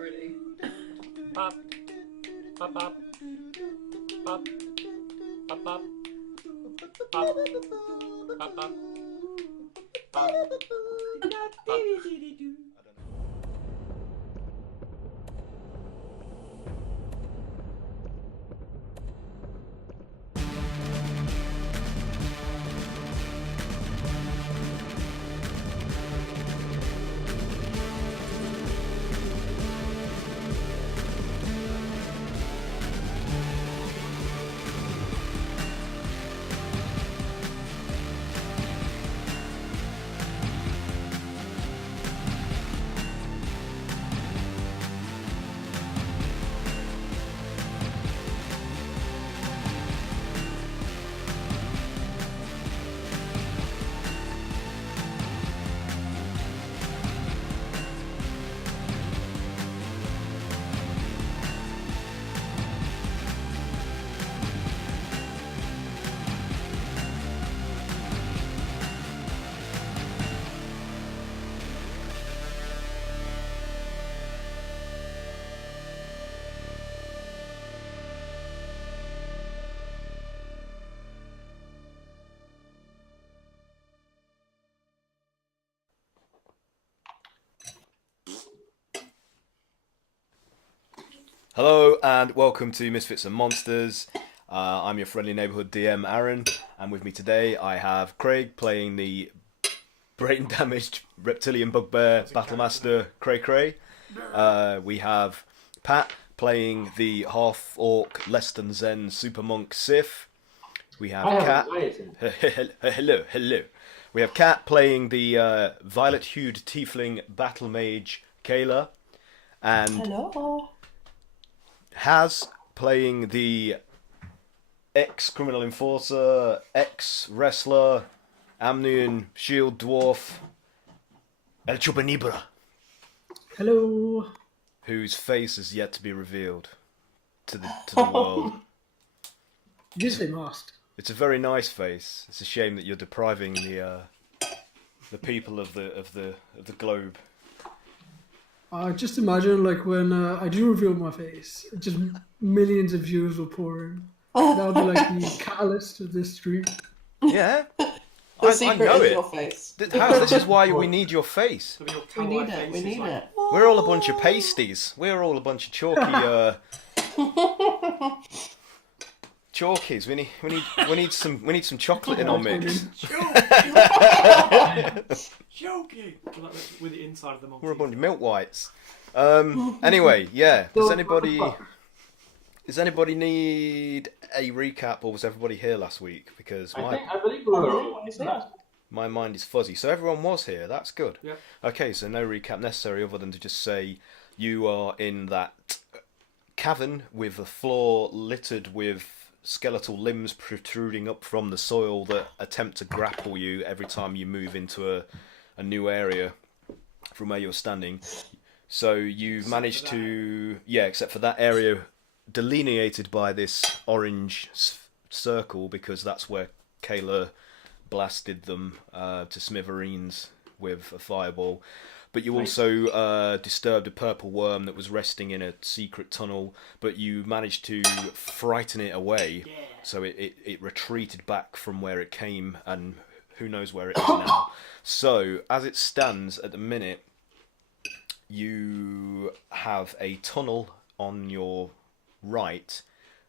already. Pop. Pop, pop. Pop. Pop, pop. Pop. Pop, pop. Pop. Pop. Hello and welcome to Misfits and Monsters. I'm your friendly neighbourhood DM Aaron, and with me today I have Craig playing the brain damaged reptilian bugbear battlemaster Cray Cray. We have Pat playing the half orc less than zen super monk Sif. We have Kat. Hello. We have Kat playing the violet hued tiefling battle mage Kayla, and Hello. Has playing the ex-criminal enforcer, ex-wrestler, Amnian shield dwarf, El Chupanibra. Hello. Whose face is yet to be revealed to the world. Yes, they must. It's a very nice face. It's a shame that you're depriving the people of the globe. Just imagine, like, when I do reveal my face, just millions of views will pour in. That'll be like the catalyst of this stream. Yeah, The secret know is it. your face. This is why we need your face. We need it. We need it. We're all a bunch of pasties. We're all a bunch of chalky chalkies. We need some chocolate in our mix. Joking! With the inside of the monster. We're a bunch of milk whites. Anyway, yeah. Does anybody need a recap, or was everybody here last week? Because I believe we were all. my mind is fuzzy. So everyone was here. That's good. Yeah. Okay, so no recap necessary other than to just say you are in that cavern with a floor littered with skeletal limbs protruding up from the soil that attempt to grapple you every time you move into a new area from where you're standing. So you've managed to... Yeah, except for that area delineated by this orange circle, because that's where Kayla blasted them to smithereens with a fireball. But you also disturbed a purple worm that was resting in a secret tunnel, but you managed to frighten it away. Yeah. So it retreated back from where it came, and who knows where it is now. So, as it stands at the minute, you have a tunnel on your right,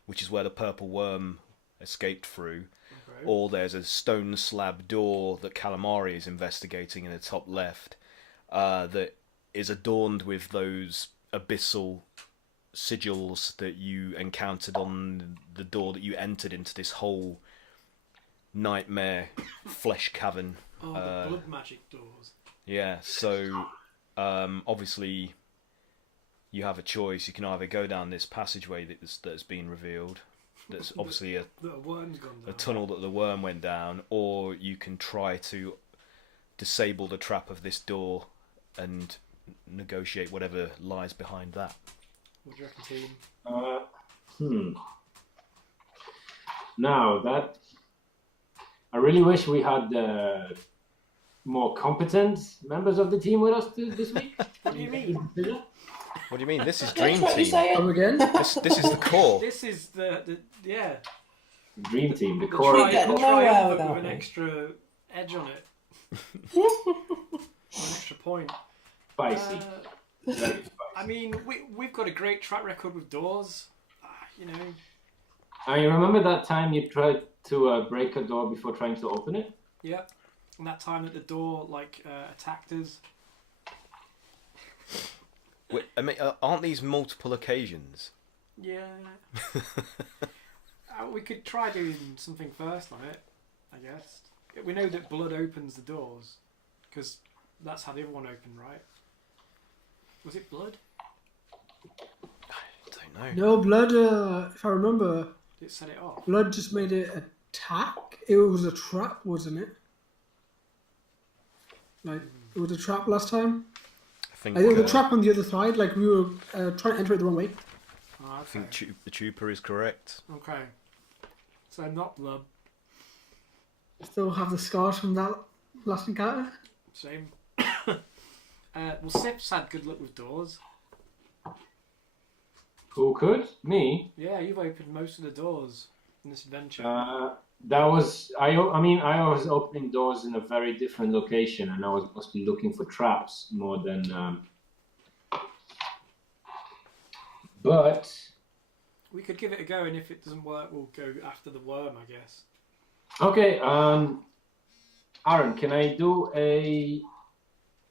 which is where the purple worm escaped through. Okay. Or there's a stone slab door that Calamari is investigating in the top left, that is adorned with those abyssal sigils that you encountered on the door that you entered into this whole nightmare flesh cavern. Oh, the blood magic doors. Yeah, so obviously you have a choice. You can either go down this passageway that's been revealed, that's obviously a worm's gone down. tunnel that the worm went down, or you can try to disable the trap of this door and negotiate whatever lies behind that. What do you reckon, team? Now that I really wish we had more competent members of the team with us this week. What do you mean? What do you mean? This is Dream That's what you Team. say. Come again? This is the core. This is the yeah. Dream Team, the The core. We get nowhere triumvirate without with an me. extra edge on it. Or an extra point. Spicy. Very spicy. I mean, we've got a great track record with doors. You know. I remember that time you tried to break a door before trying to open it? Yeah. And that time that the door attacked us. Wait, I mean, aren't these multiple occasions? Yeah. We could try doing something first on it, I guess. We know that blood opens the doors, because that's how the other one opened, right? Was it blood? I don't know. No, blood, if I remember, Did it set it off? blood just made it attack. It was a trap, wasn't it? Like, it was a trap last time. I think, I think the trap on the other side, like we were trying to enter it the wrong way. Oh, I okay. think the trooper is correct. Okay. So not blood. Still have the scars from that last encounter. Same. Well, Sip's had good luck with doors. Who could? Me? Yeah, you've opened most of the doors in this adventure. That was I was opening doors in a very different location, and I was mostly looking for traps more than. But We could give it a go, and if it doesn't work, we'll go after the worm, I guess. okay, Aaron, can I do a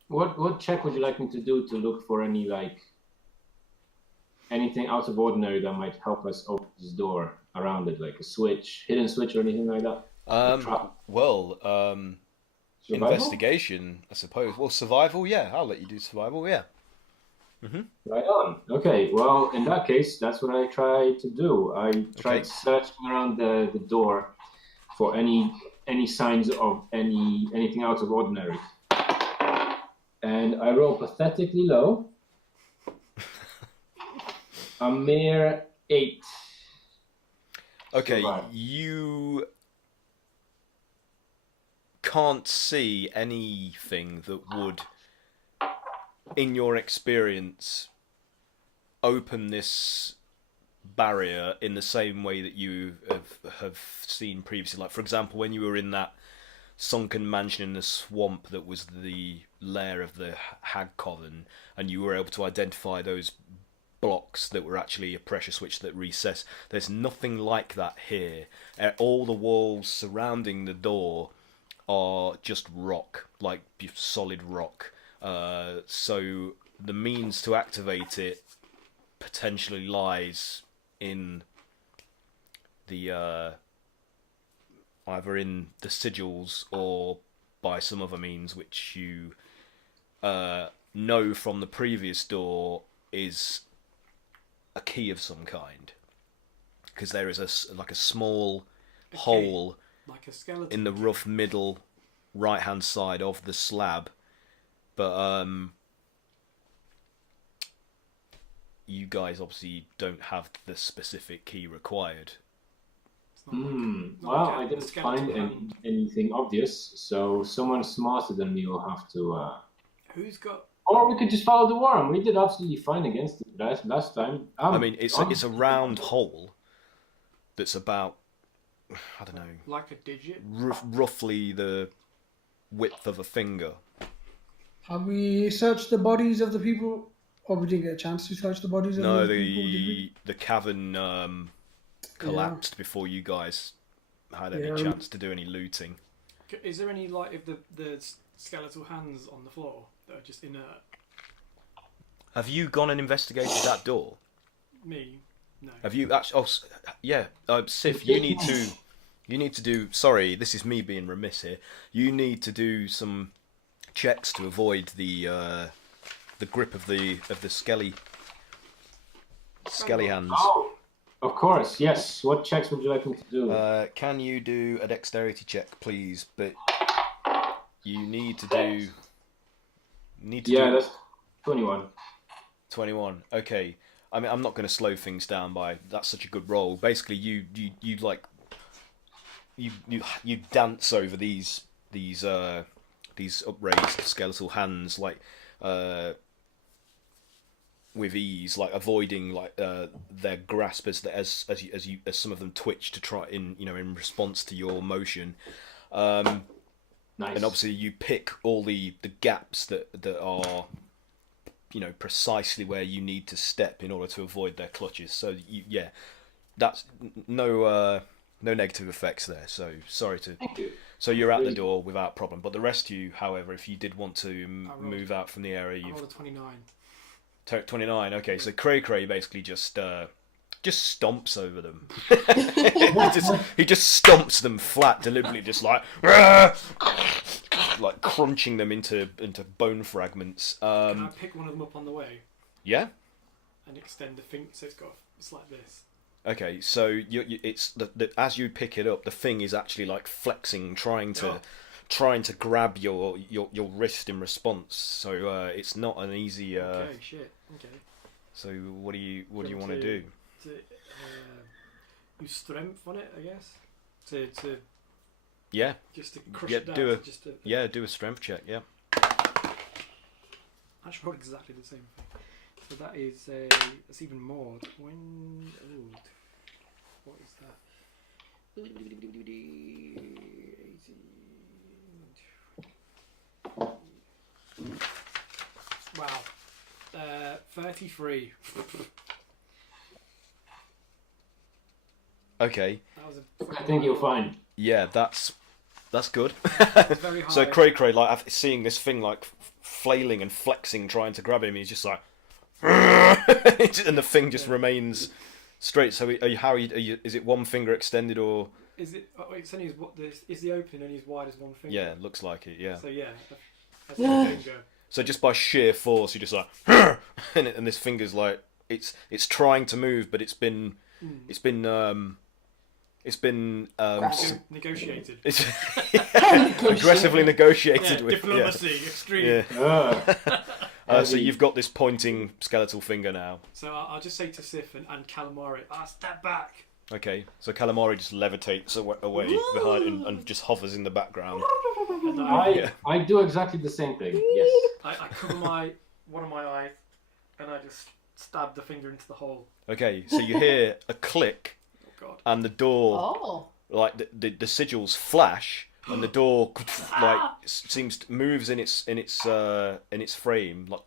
what check would you like me to do to look for any anything out of ordinary that might help us open this door around it, like a switch, hidden switch, or anything like that? Well, Survival? investigation, I suppose. Well, survival, yeah. I'll let you do survival, yeah. Right on. Okay, well, in that case, that's what I tried to do. I tried searching around the door for any signs of anything out of ordinary. And I rolled pathetically low. A mere 8. Okay, Survive. you can't see anything that would, in your experience, open this barrier in the same way that you have seen previously. Like, for example, when you were in that sunken mansion in the swamp that was the lair of the hag coven, and you were able to identify those blocks that were actually a pressure switch that recess. There's nothing like that here. All the walls surrounding the door are just rock, like solid rock. So the means to activate it potentially lies in the either in the sigils or by some other means which you know from the previous door is a key of some kind, because there is a small hole Like a skeleton. in the rough middle right hand side of the slab, but you guys obviously don't have the specific key required. Well, I didn't find anything obvious, so someone smarter than me will have to. Who's got? Or we could just follow the worm. We did absolutely fine against it last time. I mean, it's a round hole that's about, I don't know, Like a digit? roughly the width of a finger. Have we searched the bodies of the people? Or we didn't get a chance to search the bodies of No, the people, did we? the cavern collapsed before you guys had any chance to do any looting. Is there any of the skeletal hands on the floor that are just inert? Have you gone and investigated that door? Me? No. Have you actually? Oh, yeah. Sif, you need to do. Sorry, this is me being remiss here. You need to do some checks to avoid the grip of the skelly hands. Oh, of course, yes. What checks would you like me to do? Can you do a dexterity check, please? But you need to do. Yeah, that's 21. 21. Okay. I mean, I'm not going to slow things down by that's such a good roll. Basically, you dance over these upraised skeletal hands like with ease, like avoiding like their grasp as some of them twitch to try in response to your motion. Nice. And obviously you pick all the gaps that are precisely where you need to step in order to avoid their clutches. So that's no negative effects there. So sorry to. Thank you. So you're at the door without problem. But the rest of you, however, if you did want to move out from the area, I rolled a 29. 29. Okay, so Cray basically just stomps over them. he just stomps them flat, deliberately, just like crunching them into bone fragments. Can I pick one of them up on the way? Yeah. And extend the finger, so it's like this. Okay, so it's as you pick it up, the thing is actually like flexing, trying to grab your wrist in response. So it's not an easy. Okay, shit. Okay. So what do you want to do? Use strength on it, I guess. To Yeah. just to crush Yeah. it down. Do a strength check. Yeah. I should roll exactly the same thing. So that is that's even more. What is that? Wow. 33. Okay. That was I think you'll find. Yeah, that's good. very high. So Cray, like after seeing this thing like flailing and flexing, trying to grab him, he's just like, and the thing just remains straight. So are you? Is it one finger extended or? Is it? Oh, wait, it's only is the opening only as wide as one finger? Yeah, looks like it. Yeah. So that's one finger. So just by sheer force, you just like, and this finger's like it's trying to move, but it's been negotiated. It's aggressively negotiated with diplomacy, extreme. So you've got this pointing skeletal finger now. So I'll just say to Sif and Calamari, step back. Okay, so Calamari just levitates away behind and just hovers in the background. And I do exactly the same thing. Yes. I cover one of my eyes and I just stab the finger into the hole. Okay, so you hear a click. God. And the door, like the sigils flash, and the door like moves in its frame, like,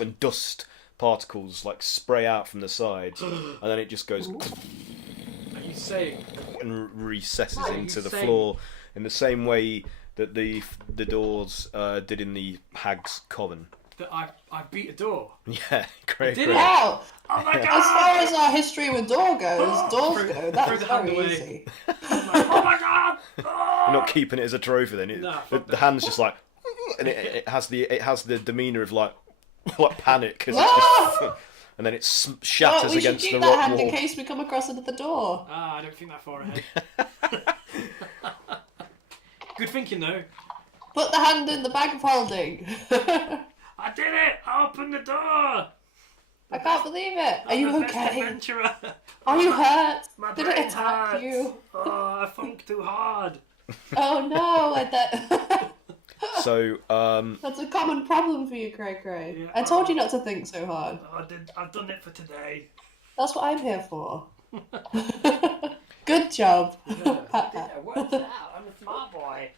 and dust particles like spray out from the sides, and then it just goes. Are you saying? And recesses into the floor in the same way that the doors did in the Hags Coven. That I beat a door. Yeah, great. Did it? Wow. Oh my god! As far as our history with doors go, that's very easy. Oh my god! You're not keeping it as a trophy then. The hand's just like, and it has the demeanour of like panic because it's just, and then it shatters against the rock that hand wall. in case we come across another door. I don't think that far ahead. Good thinking though. Put the hand in the bag of holding. I did it! I opened the door! I can't believe it. Are you okay? Adventurer. Are you hurt? My Did it brain attack hurts. you? Oh, I funked too hard. Oh no! So, That's a common problem for you, Cray. Yeah, I told you not to think so hard. I've done it for today. That's what I'm here for. Good job. It worked out. I'm a smart boy.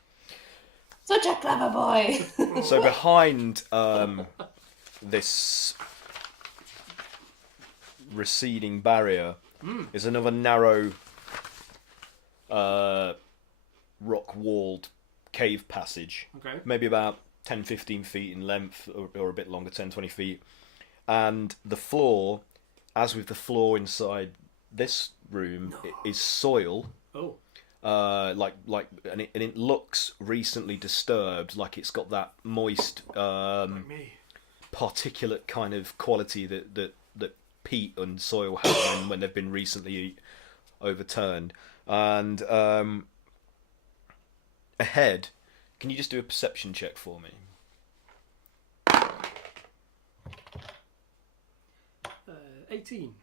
Such a clever boy. so behind this receding barrier is another narrow rock-walled cave passage. Okay. Maybe about 10-15 feet in length or a bit longer, 10-20 feet. And the floor, as with the floor inside this room, is soil. Oh. And it looks recently disturbed, like it's got that moist, Like me. particulate kind of quality that peat and soil have when they've been recently overturned. And ahead, can you just do a perception check for me? 18.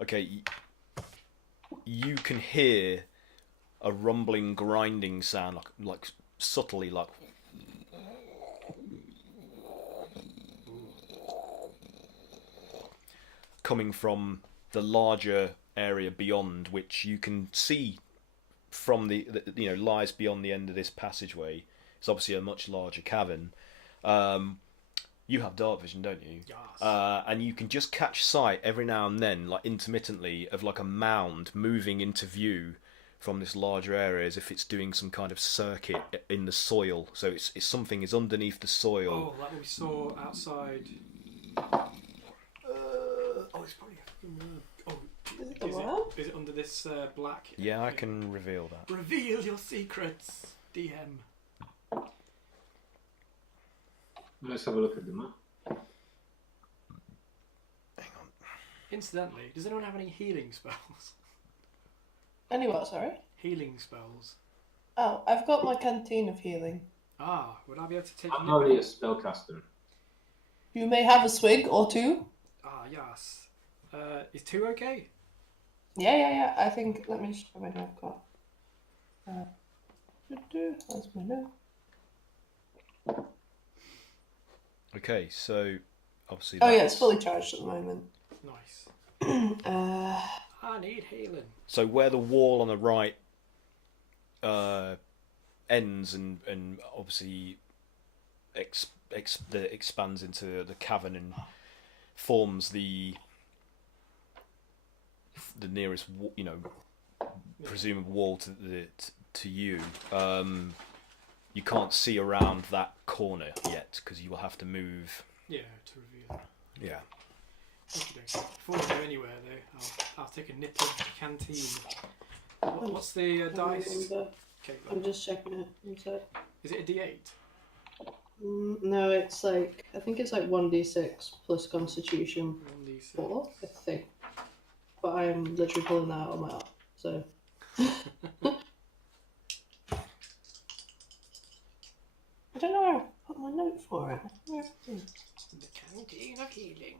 Okay, you can hear a rumbling, grinding sound, like subtly, like. coming from the larger area beyond, which you can see from the lies beyond the end of this passageway. It's obviously a much larger cavern. You have dark vision, don't you? Yes. And you can just catch sight every now and then, like intermittently, of like a mound moving into view from this larger area, as if it's doing some kind of circuit in the soil. So it's something is underneath the soil. Oh, like what we saw outside. It's probably a fucking worm. Oh, Is it the worm? Is it under this black? Yeah, I can reveal that. Reveal your secrets, DM. Let's have a look at them. Huh? Hang on. Incidentally, does anyone have any healing spells? Any what, sorry? Healing spells. Oh, I've got my canteen of healing. Ah, would I be able to take? I'm not really a spellcaster. You may have a swig or two. Ah, yes. Is 2 okay? Yeah. I think. Let me just how many I've got. Where's my note? Okay, so obviously. Oh yeah, it's fully charged at the moment. Nice. I need healing. So where the wall on the right ends and obviously expands into the cavern and forms the nearest presumed wall to you. You can't see around that corner yet because you will have to move. Yeah, to reveal. Yeah. Okay. Before we go anywhere though, I'll take a nip of the canteen. What's the dice? Okay, I'm just checking it. is it a D8? No, it's like I think it's like 1d6 plus Constitution 1d6. 4, I think. But I'm literally pulling that out of my app, so. I don't know where I put my note for it. Where is it? The canteen of healing.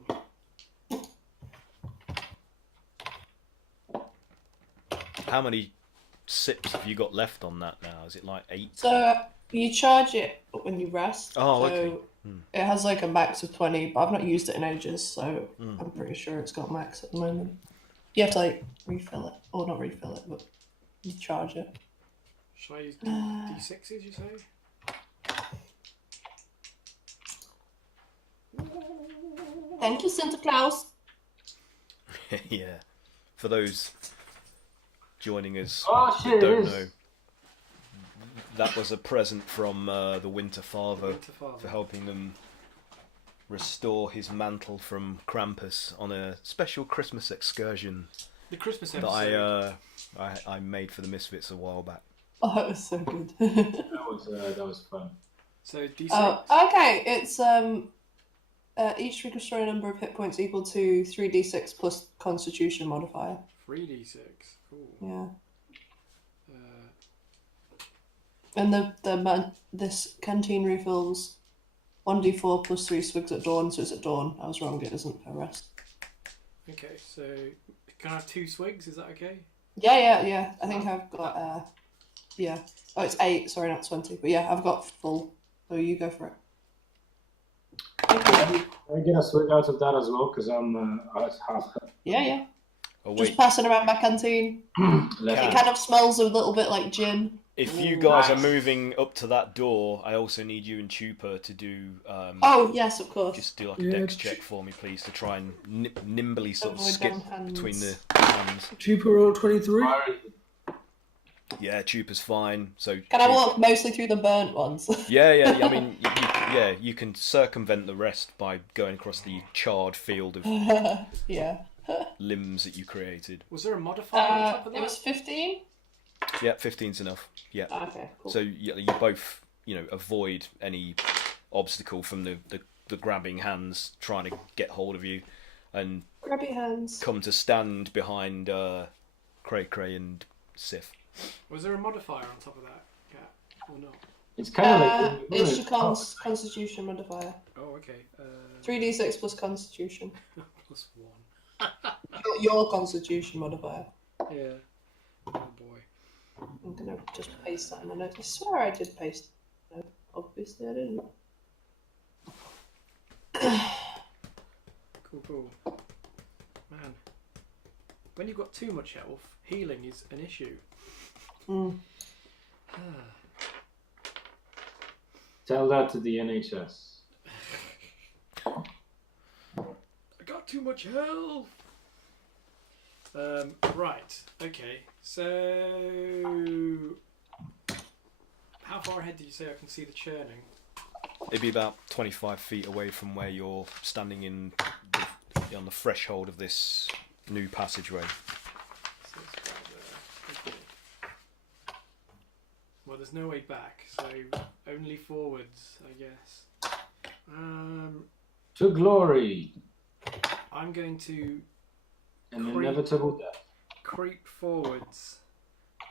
How many sips have you got left on that now? Is it like 8? So you charge it when you rest. Oh, so okay. It has like a max of 20, but I've not used it in ages, so I'm pretty sure it's got max at the moment. You have to like refill it, or not refill it, but you charge it. Shall I use D6s, you say? Thank you, Santa Claus. Yeah. For those joining us Oh shit! that don't It is. know, that was a present from the Winter Father for helping them restore his mantle from Krampus on a special Christmas excursion The Christmas that episode. I made for the Misfits a while back. Oh, it was so good. That was fun. So D6. Okay, it's each restore a number of hit points equal to 3d6 plus Constitution modifier. 3d6. Cool. Yeah. And this canteen refills 1d4 plus 3 swigs at dawn, so it's at dawn. I was wrong, it isn't per rest. Okay, so can I have 2 swigs? Is that okay? Yeah. I think I've got yeah. Oh, it's 8. Sorry, not 20. But yeah, I've got full. So you go for it. I get a swig out of that as well because I'm at half. Yeah. Oh wait, Just passing around my canteen. It kind of smells a little bit like gin. if you guys are moving up to that door, I also need you and Tupa to do. Oh yes, of course. Just do like a dex check for me, please, to try and nimbly sort of Avoid skip them hands. between the hands. Tupa roll 23. Yeah, Tupa's fine. So Can I walk mostly through the burnt ones? Yeah. I mean, you can circumvent the rest by going across the charred field of Yeah. limbs that you created. Was there a modifier on top of that? It was 15. Yeah, 15's enough. Yeah. Okay, cool. So you both, avoid any obstacle from the grabbing hands trying to get hold of you, and Grab your hands. come to stand behind Cray and Sif. Was there a modifier on top of that cat or not? It's kind of like It's your Constitution modifier. Oh, okay. 3d6 plus Constitution. Plus 1. Your Constitution modifier. Yeah. Oh boy. I'm gonna just paste that in my notes. I swear I did paste. No, obviously I didn't. Cool. Man, when you've got too much health, healing is an issue. Tell that to the NHS. I got too much health. Right. Okay. So, how far ahead did you say I can see the churning? It'd be about 25 feet away from where you're standing on the threshold of this new passageway. So it's about there. Okay. Well, there's no way back, so only forwards, I guess. To glory. I'm going to An inevitable death. creep forwards.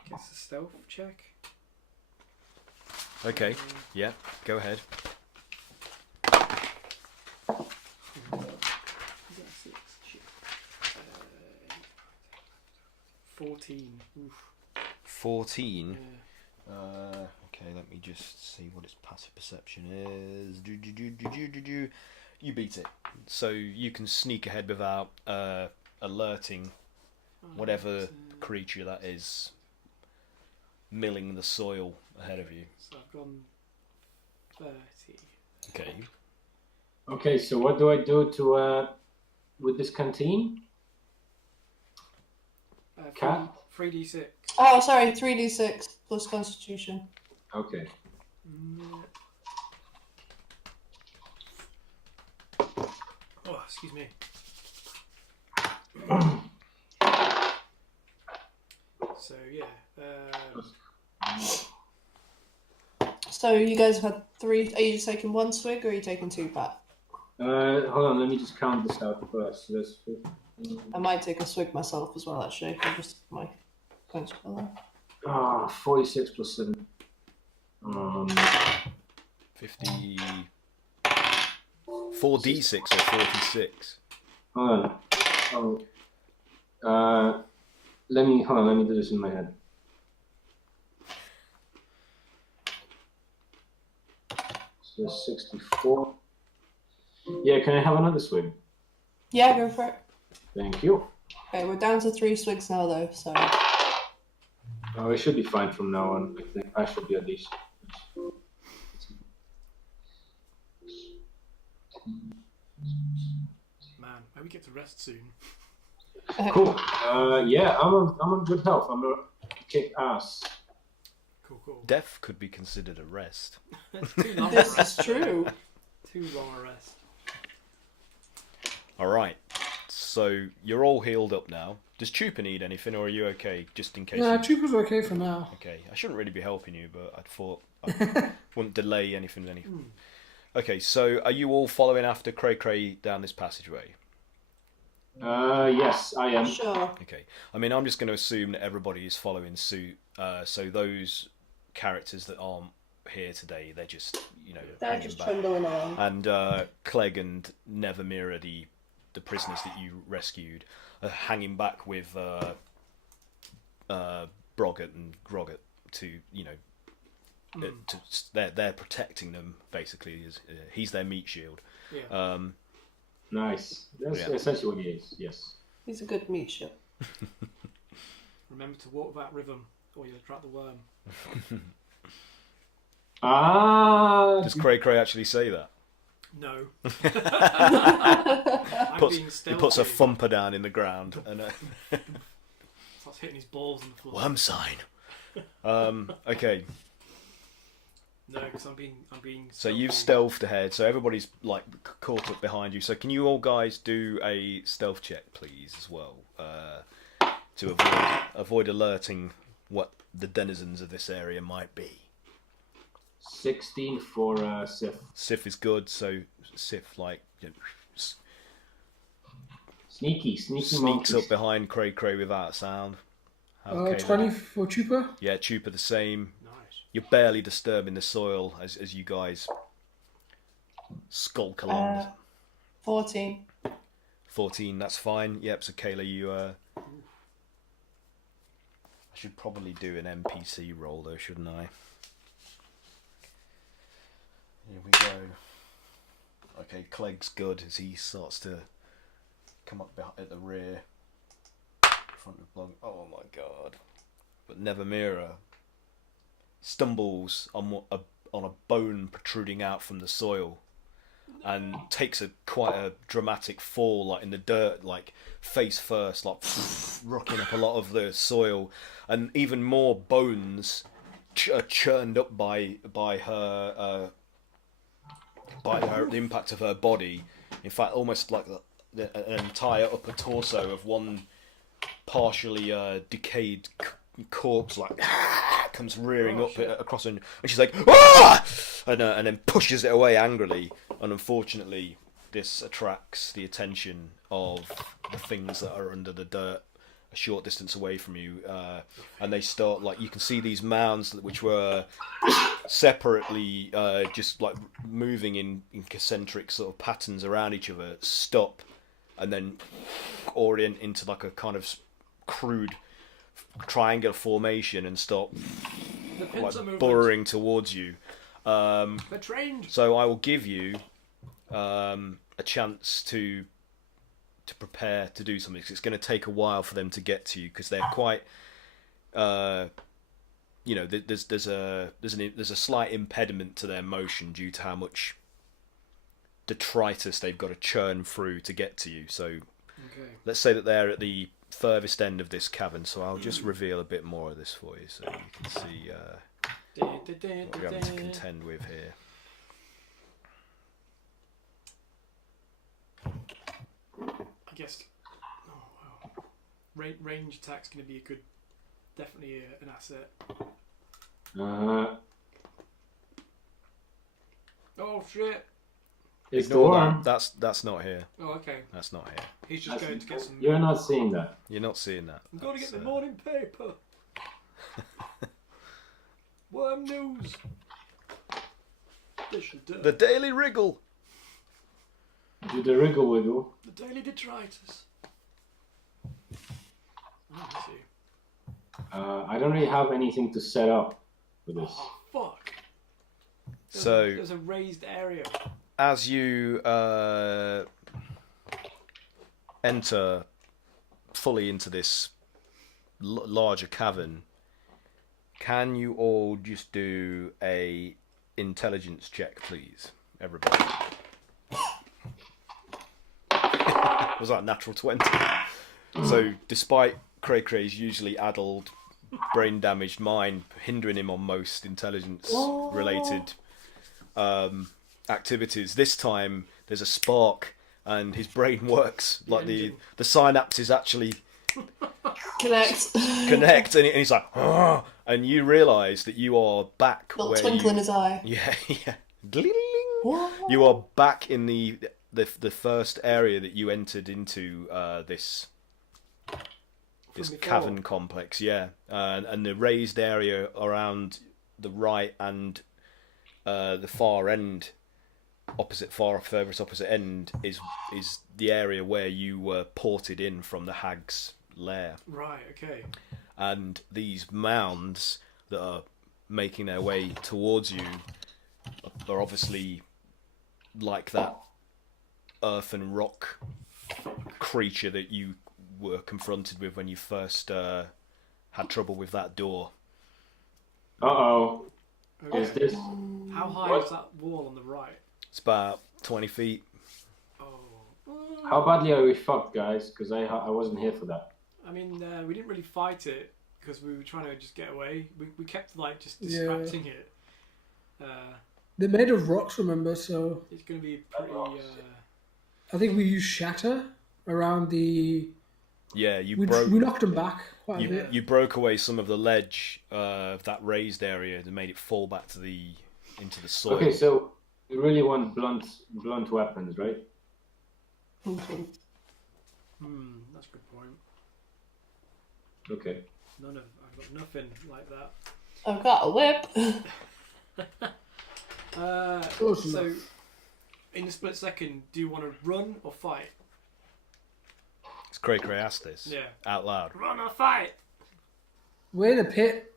Guess a stealth check. Okay, yeah, go ahead. Is that 6? Shit. 14. Oof. 14. Yeah. Okay, let me just see what its passive perception is. You beat it. So you can sneak ahead without alerting whatever creature that is milling the soil ahead of you. So I've gone 30. Okay. Okay, so what do I do to with this canteen? Cat? 3d6. Oh, sorry, 3d6 plus Constitution. Okay. Oh, excuse me. So yeah. So you guys have had 3. Are you just taking 1 swig or are you taking 2 back? Hold on, let me just count this out first. That's 15. I might take a swig myself as well, actually. I'm just my points for that. 46 plus 7. 50. 4d6 or 46. Hold on. Let me do this in my head. So 64. Yeah, can I have another swig? Yeah, go for it. Thank you. Okay, we're down to 3 swigs now, though, so. Oh, it should be fine from now on. I think I should be at least. Man, maybe we get to rest soon. Cool. Yeah, I'm on good health. I'm gonna kick ass. Cool. Death could be considered a rest. It's too long a This is rest. true. Too long a rest. Alright, so you're all healed up now. Does Chupa need anything, or are you okay, just in case? Yeah, Chupa's okay for now. Okay, I shouldn't really be helping you, but I thought I wouldn't delay anything. Okay, so are you all following after Cray Cray down this passageway? Yes, I am. Sure. Okay, I mean, I'm just going to assume that everybody is following suit. So those characters that aren't here today, they're just, They're hanging just back. trundling along. And Clegg and Nevermira, the prisoners that you rescued, are hanging back with Broggett and Groggett to, they're protecting them basically. He's their meat shield. Yeah. Nice. That's essentially what he is. Yes. He's a good meat ship. Remember to walk that rhythm, or you'll attract the worm. Does Cray Cray actually say that? No. He puts a thumper down in the ground and starts hitting his balls on the floor. worm sign. Okay. No, because I'm being. So you've stealthed ahead. So everybody's like caught up behind you. So can you all guys do a stealth check, please, as well, to avoid alerting what the denizens of this area might be. 16 for Sif. Sif is good. So Sif Sneaky sneaks monkeys. up behind Cray Cray without sound. Okay, 20 for Chupa. Yeah, Chupa the same. Nice. You're barely disturbing the soil as you guys skulk along. 14. 14, that's fine. Yep, so Kayla, you... I should probably do an NPC roll though, shouldn't I? Here we go. Okay, Clegg's good as he starts to come up at the rear, front of Blog. Oh my god! But Nevermira stumbles on a bone protruding out from the soil, and takes quite a dramatic fall, like in the dirt, like face first, like rocking up a lot of the soil, and even more bones are churned up by her the impact of her body. In fact, almost like an entire upper torso of one partially decayed corpse, like comes rearing up across her, and she's like, "Ah!" and then pushes it away angrily. And unfortunately, this attracts the attention of the things that are under the dirt a short distance away from you, and they start, like, you can see these mounds which were separately just like moving in concentric sort of patterns around each other, stop, and then orient into like a kind of crude triangular formation and start like burrowing towards you. They're trained. So I will give you a chance to prepare to do something, because it's going to take a while for them to get to you, because they're quite there's a slight impediment to their motion due to how much detritus they've got to churn through to get to you. So let's say that they're at the furthest end of this cavern, so I'll just reveal a bit more of this for you so you can see what we're having to contend with here. I guess. Oh wow. Range attack's going to be definitely an asset. Oh shit! It's the Ignore worm. that. That's not here. Oh okay. That's not here. He's just going to get some. You're not seeing that. You're not seeing that. I'm going to get the morning paper. Worm news. The Daily Wriggle. Do the wriggle wiggle. The Daily Detritus. Oh, I see. I don't really have anything to set up for this. Oh fuck. There's a raised area. As you enter fully into this larger cavern, can you all just do a intelligence check, please, everybody? Was that natural 20? So, despite Cray Cray's usually addled, brain-damaged mind hindering him on most intelligence-related activities, this time there's a spark and his brain works. Like the synapses actually connect, and he's like, "Ah!" And you realise that you are back. Little twinkle in his eye. Yeah. You are back in the first area that you entered into this cavern complex, and the raised area around the right and the far end, furthest opposite end is the area where you were ported in from the hag's lair. Right. Okay. And these mounds that are making their way towards you are obviously like that earth and rock creature that you were confronted with when you first had trouble with that door. Uh-oh. Okay. Is this... How high is that wall on the right? It's about 20 feet. Oh. How badly are we fucked, guys? Because I wasn't here for that. I mean, we didn't really fight it because we were trying to just get away. We kept like just distracting it. They're made of rocks, remember? So it's going to be pretty. I think we used shatter around the. Yeah, we knocked them back quite a bit. You broke away some of the ledge of that raised area and made it fall back into the soil. Okay, so you really want blunt weapons, right? That's a good point. Okay. I've got nothing like that. I've got a whip. So, in a split second, do you want to run or fight? It's Cray asked this out loud. Run or fight? We're in a pit.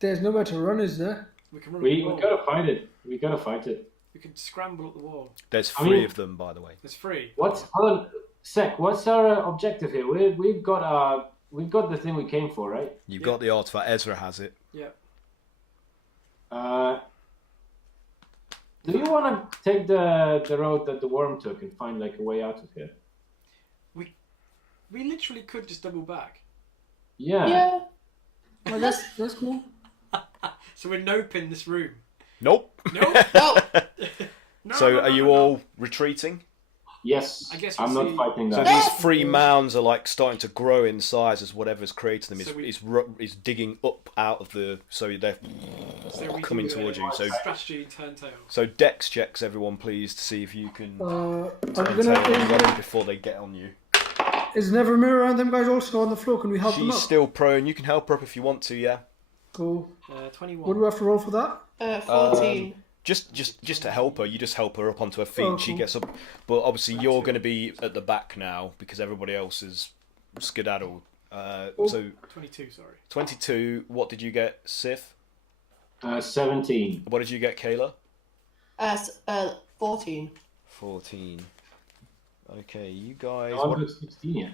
There's nowhere to run, is there? We can run. We gotta fight it. We gotta fight it. We can scramble up the wall. There's three of them, by the way. There's three. What? Hold on. Sec, what's our objective here? We've got the thing we came for, right? You've got the artifact. Ezra has it. Yeah. Do you want to take the road that the worm took and find like a way out of here? We literally could just double back. Yeah. Yeah. Well, that's cool. So we're noping this room. Nope. Nope. No. No, So no, are no, you no. all retreating? Yes. I guess I'm we'll not see. fighting So that. these three mounds are like starting to grow in size as whatever's created them So is digging up out of the. So they're So we coming do towards a you. So strategy turn tail. so Dex checks everyone, please, to see if you can I'm turn tail gonna. ready before they get on you. Is Nevermere and them guys also on the floor? Can we help them She's up? still prone. You can help her up if you want to. Yeah. Cool. 21. What do we have to roll for that? 14. Just to help her, you just help her up onto her feet. Oh, She cool. gets up, but obviously you're going to be at the back now because everybody else is skedaddled. So 22, sorry. 22. What did you get, Sif? 17. What did you get, Kayla? 14. 14. Okay, you guys. I'm good 16.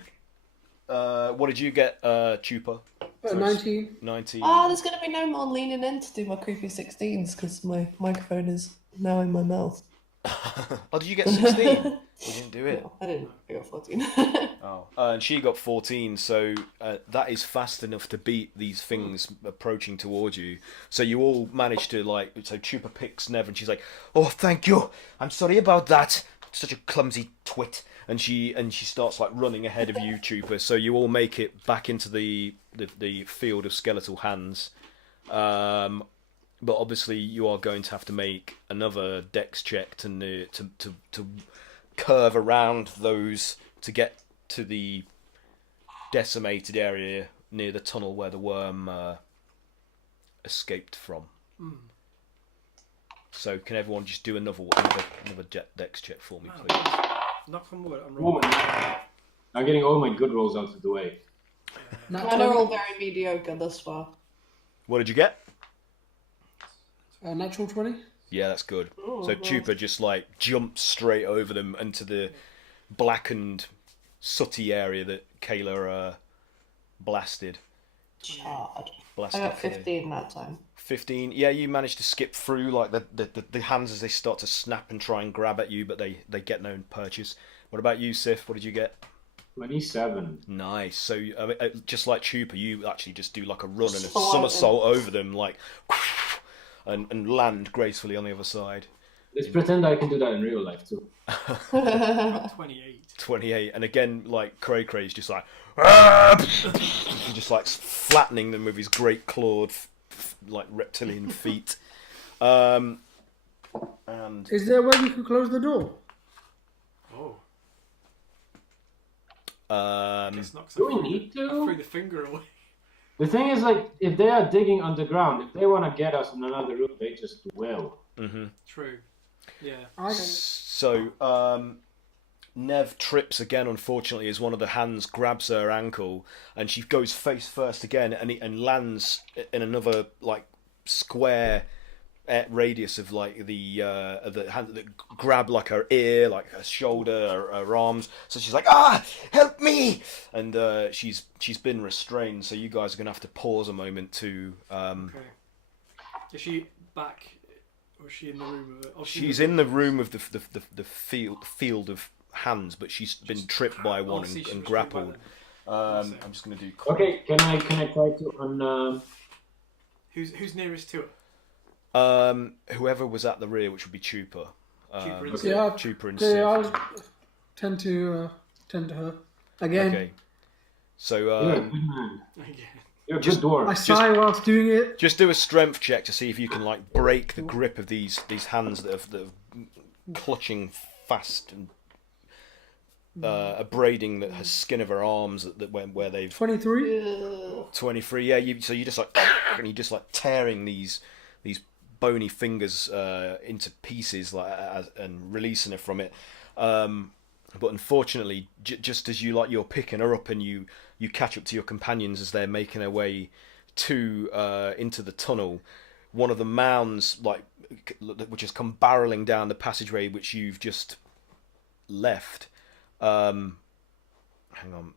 What did you get, Chupa? 19. 19. Ah, there's going to be no more leaning in to do my creepy 16s because my microphone is now in my mouth. Oh, did you get 16? You didn't do it. No, I didn't. I got 14. Oh, and she got 14, so that is fast enough to beat these things approaching towards you. So you all manage to, like, so Chupa picks Nev and she's like, oh, thank you, I'm sorry about that, such a clumsy twit. And she starts, like, running ahead of you, Chupa, so you all make it back into the field of skeletal hands. But obviously you are going to have to make another dex check to curve around those to get to the decimated area near the tunnel where the worm escaped from. So can everyone just do another dex check for me, please? Knock on wood. I'm Oh rolling. my. I'm getting all my good rolls out of the way. Mine are all very mediocre thus far. What did you get? Natural 20. Yeah, that's good. Oh, So nice. Chupa just like jumps straight over them into the blackened, sooty area that Kayla blasted. Chard. I Blasted got clear. 15 that time. 15. Yeah, you manage to skip through like the hands as they start to snap and try and grab at you, but they get no purchase. What about you, Sif? What did you get? 27. Nice. So just like Chupa, you actually just do like a run and a Just fly somersault over them, like, and land gracefully on the other side. Let's pretend I can do that in real life too. 28. 28, and again, like Cray Cray's just like, just like flattening them with his great clawed, like reptilian feet. And Is there a way we can close the door? Oh. Guess not, 'cause Do I we threw need the- I threw to? the finger away. The thing is, like, if they are digging underground, if they want to get us in another room, they just will. True. Yeah. So, Nev trips again, unfortunately, as one of the hands grabs her ankle, and she goes face first again, and lands in another like square radius of like the hand that grab like her ear, like her shoulder, her arms. So she's like, "Ah, help me!" And she's been restrained. So you guys are gonna have to pause a moment to. Okay. Is she back? Or is she in the room of it? Oh, She's in the room of the field of hands, but she's been tripped by one see, she and was grappled. tripped by them. I'm just gonna do. Okay, can I try to Who's nearest to her? Whoever was at the rear, which would be Chupa. Chupa and Yeah, Chupa and okay, Sif. I'll tend to her. Again, Okay. So You're a good man. Again. You're a good dwarf. I sigh whilst doing it. just do a strength check to see if you can like break the grip of these hands that are clutching fast and a braiding that has skin of her arms where they've 23. 23. Yeah, so you just like and you just like tearing these bony fingers into pieces and releasing her from it. But unfortunately, just as you're picking her up and you catch up to your companions as they're making their way into the tunnel, one of the mounds which has come barreling down the passageway which you've just left hang on.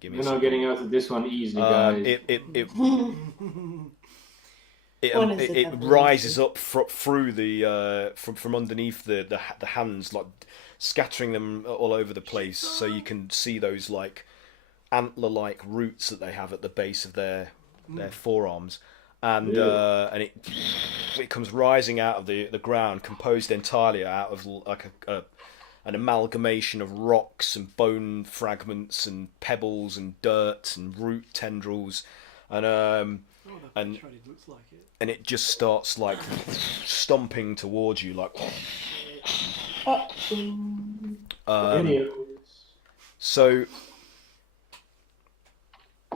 Give me You're a not second. getting out of this one easily, guys. It rises up through the from underneath the hands, like scattering them all over the place, so you can see those like antler-like roots that they have at the base of their forearms, and it comes rising out of the ground, composed entirely out of like an amalgamation of rocks and bone fragments and pebbles and dirt and root tendrils, and looks like it. and it just starts like stomping towards you, like. So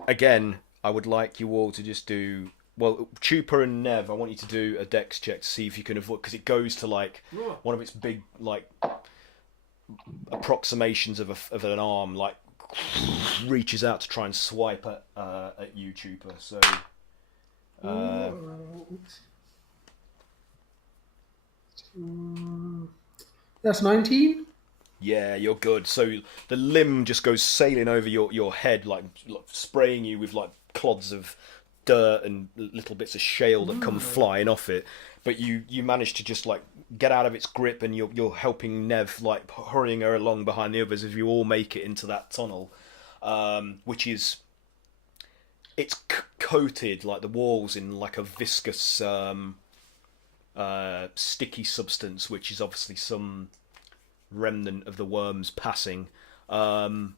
again, I would like you all to just do. Well, Chupa and Nev, I want you to do a dex check to see if you can avoid, because it goes to like one of its big like approximations of an arm, like reaches out to try and swipe at you, Chupa. So. That's 19. Yeah, you're good. So the limb just goes sailing over your head, like spraying you with like clods of dirt and little bits of shale that come flying off it. But you manage to just like get out of its grip, and you're helping Nev, like hurrying her along behind the others as you all make it into that tunnel, which is. It's coated, like the walls, in like a viscous, sticky substance, which is obviously some remnant of the worms passing. And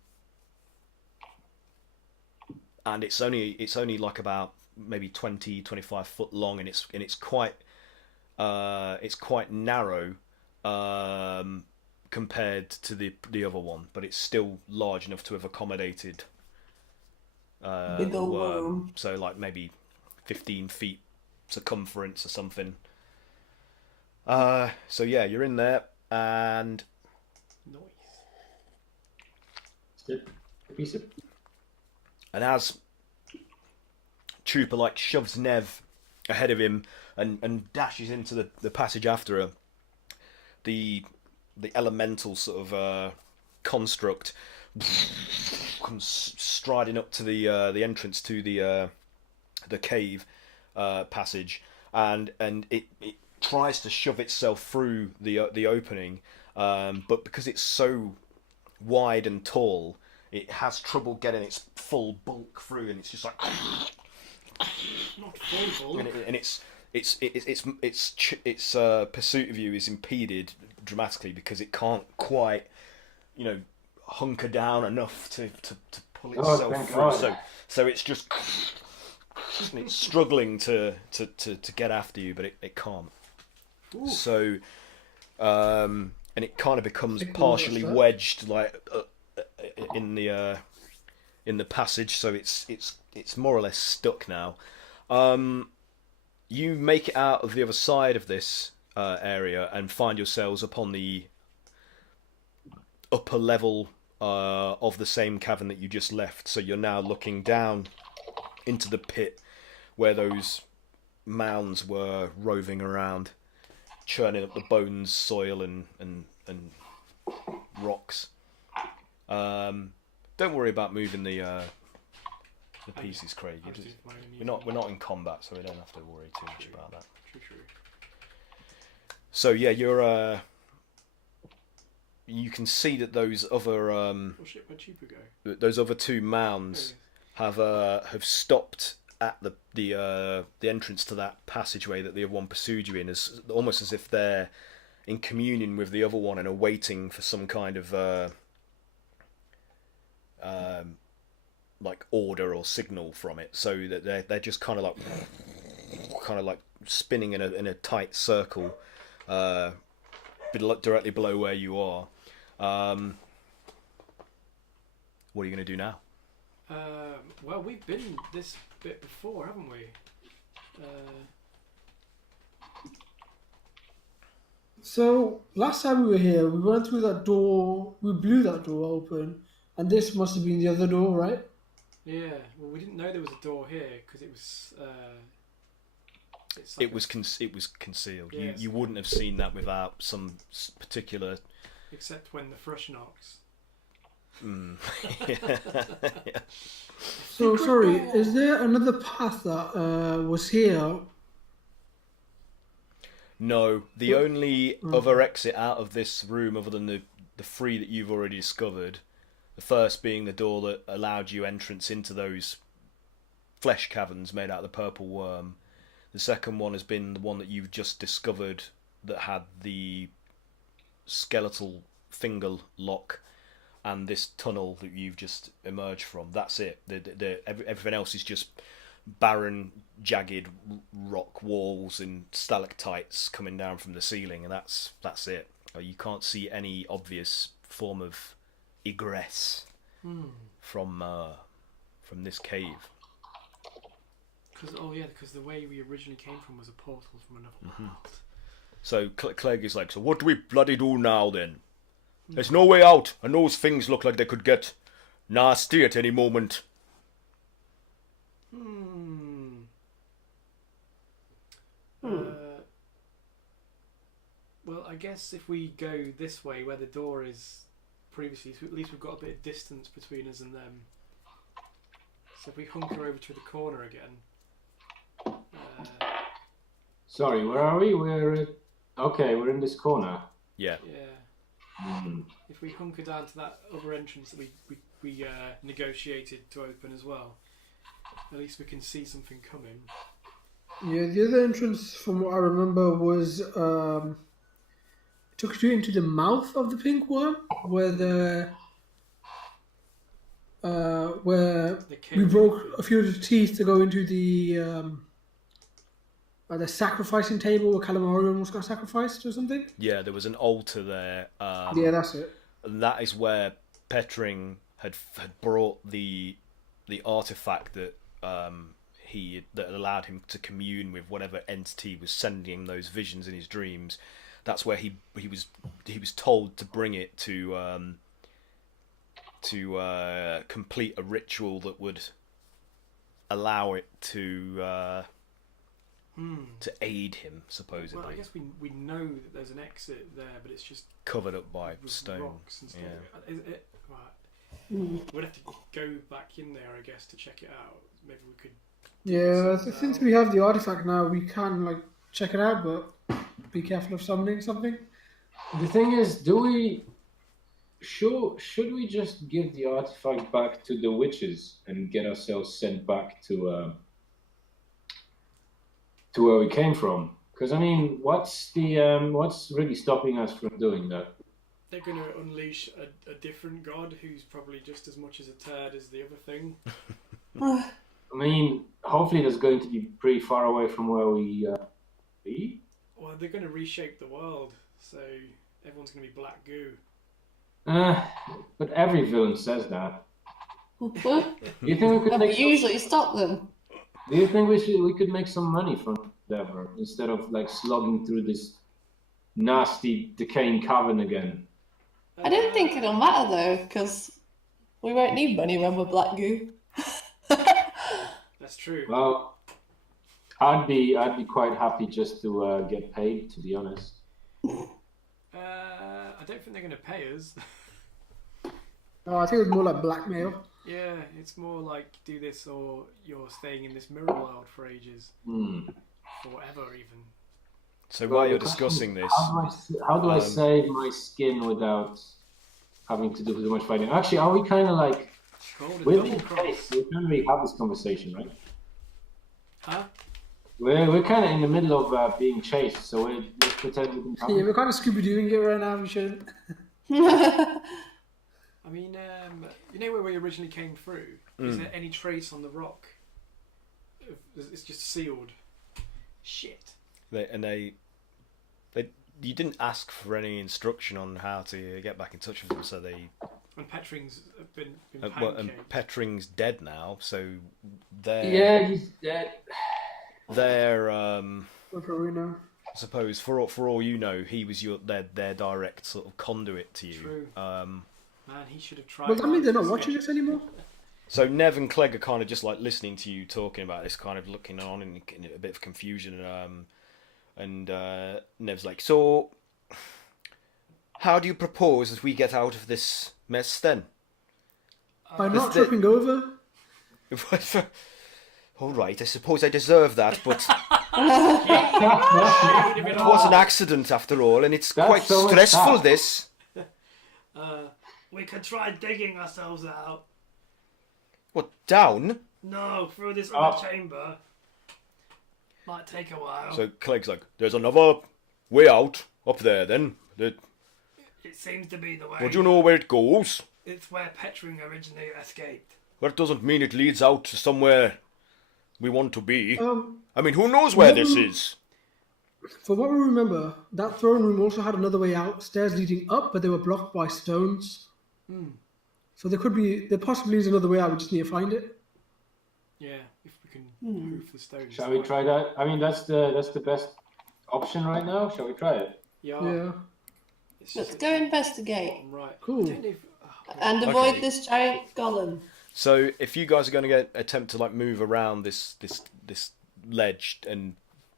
it's only like about maybe 20-25 foot long, and it's quite narrow compared to the other one, but it's still large enough to have accommodated. Big old worm. So like maybe 15 feet circumference or something. So yeah, you're in there, and Nice. And as Trooper like shoves Nev ahead of him and dashes into the passage after her, the elemental sort of construct comes striding up to the entrance to the cave passage, and it tries to shove itself through the opening, but because it's so wide and tall, it has trouble getting its full bulk through, and it's just like Not full bulk. and its pursuit of you is impeded dramatically because it can't quite, hunker down enough to pull itself through. So it's just it's struggling to get after you, but it can't. Ooh. So and it kind of becomes partially wedged like in the passage, so it's more or less stuck now. You make it out of the other side of this area and find yourselves upon the upper level of the same cavern that you just left. So you're now looking down into the pit where those mounds were roving around, churning up the bones, soil, and rocks. Don't worry about moving the pieces, Craig. We're not in combat, so we don't have to worry too much about that. True. So yeah, you're you can see that those other where'd Chupa go? those other two mounds have stopped at the entrance to that passageway that the other one pursued you in, as almost as if they're in communion with the other one and are waiting for some kind of like order or signal from it, so that they're just kind of like spinning in a tight circle directly below where you are. What are you going to do now? Well, we've been this bit before, haven't we? So last time we were here, we went through that door. We blew that door open, and this must have been the other door, right? Yeah. Well, we didn't know there was a door here because it was. It was concealed. Yeah, you wouldn't have seen that without some particular. Except when the Frushnocks Yeah. So sorry, is there another path that was here? No, the only other exit out of this room, other than the three that you've already discovered, the first being the door that allowed you entrance into those flesh caverns made out of the purple worm. The second one has been the one that you've just discovered that had the skeletal finger lock, and this tunnel that you've just emerged from. That's it. Everything else is just barren, jagged rock walls and stalactites coming down from the ceiling, and that's it. You can't see any obvious form of egress from this cave. Because the way we originally came from was a portal from another path. So Clegg is like, so what do we bloody do now then? There's no way out, and those things look like they could get nasty at any moment. Well, I guess if we go this way, where the door is previously, so at least we've got a bit of distance between us and them. So if we hunker over to the corner again. Sorry, where are we? We're in this corner. Yeah. If we hunker down to that other entrance that we negotiated to open as well, at least we can see something coming. Yeah, the other entrance, from what I remember, was took you into the mouth of the pink worm, where we broke a few of the teeth to go into the sacrificing table where Calamarion was got sacrificed or something. Yeah, there was an altar there. Yeah, that's it. And that is where Petring had brought the artefact that that allowed him to commune with whatever entity was sending him those visions in his dreams. That's where he was told to bring it to complete a ritual that would allow it to aid him, supposedly. Well, I guess we know that there's an exit there, but it's just covered up by stone. Rocks and stuff. Yeah. Right. We'd have to go back in there, I guess, to check it out. Maybe we could. Yeah, since we have the artifact now, we can check it out, but be careful of summoning something. The thing is, should we just give the artifact back to the witches and get ourselves sent back to where we came from? Because I mean, what's really stopping us from doing that? They're going to unleash a different god who's probably just as much as a turd as the other thing. I mean, hopefully that's going to be pretty far away from where we be. Well, they're going to reshape the world, so everyone's going to be black goo. But every villain says that. But You think we could we usually stop them. Do you think we could make some money from Endeavor instead of slogging through this nasty decaying cavern again? I don't think it'll matter though, because we won't need money when we're black goo. That's true. Well, I'd be quite happy just to get paid, to be honest. I don't think they're going to pay us. Oh, I think it's more like blackmail. Yeah, it's more like do this or you're staying in this mirror world for ages. Forever even. So while you're discussing this... How do I save my skin without having to do too much fighting? Actually, are we kind of we can't really have this conversation, right? Huh? We're kind of in the middle of being chased, so let's pretend we can have Yeah, we're kind of Scooby-Dooing it right now, we shouldn't. I mean, you know where we originally came through? Is there any trace on the rock? It's just sealed. Shit. You didn't ask for any instruction on how to get back in touch with them, so they... And Petring's been and Petring's dead now, so they're... Yeah, he's dead. They're... What do we know? I suppose, for all you know, he was their direct sort of conduit to you. True. Man, he should have tried. Well, that means they're not watching us anymore? So Nev and Clegg are kind of just listening to you talking about this, kind of looking on in a bit of confusion, and Nev's like, so how do you propose that we get out of this mess then? By not tripping over? All right, I suppose I deserve that, but It it was an accident after all, and it's That's quite so much stressful, fat. this. We could try digging ourselves out. What, down? No, through this Oh. other chamber. Might take a while. So Clegg's like, there's another way out up there then. It seems to be the way. Would you know where it goes? It's where Petring originally escaped. That doesn't mean it leads out to somewhere we want to be. I mean, who knows where this is? For what we remember, that throne room also had another way out, stairs leading up, but they were blocked by stones. So there possibly is another way out, we just need to find it. Yeah, if we can move the stones. Shall we try that? I mean, that's the best option right now. Shall we try it? Yeah. It's Let's just go investigate bottom right. Cool. I don't know if- and avoid Okay. this giant golem. So if you guys are going to attempt to like move around this ledge and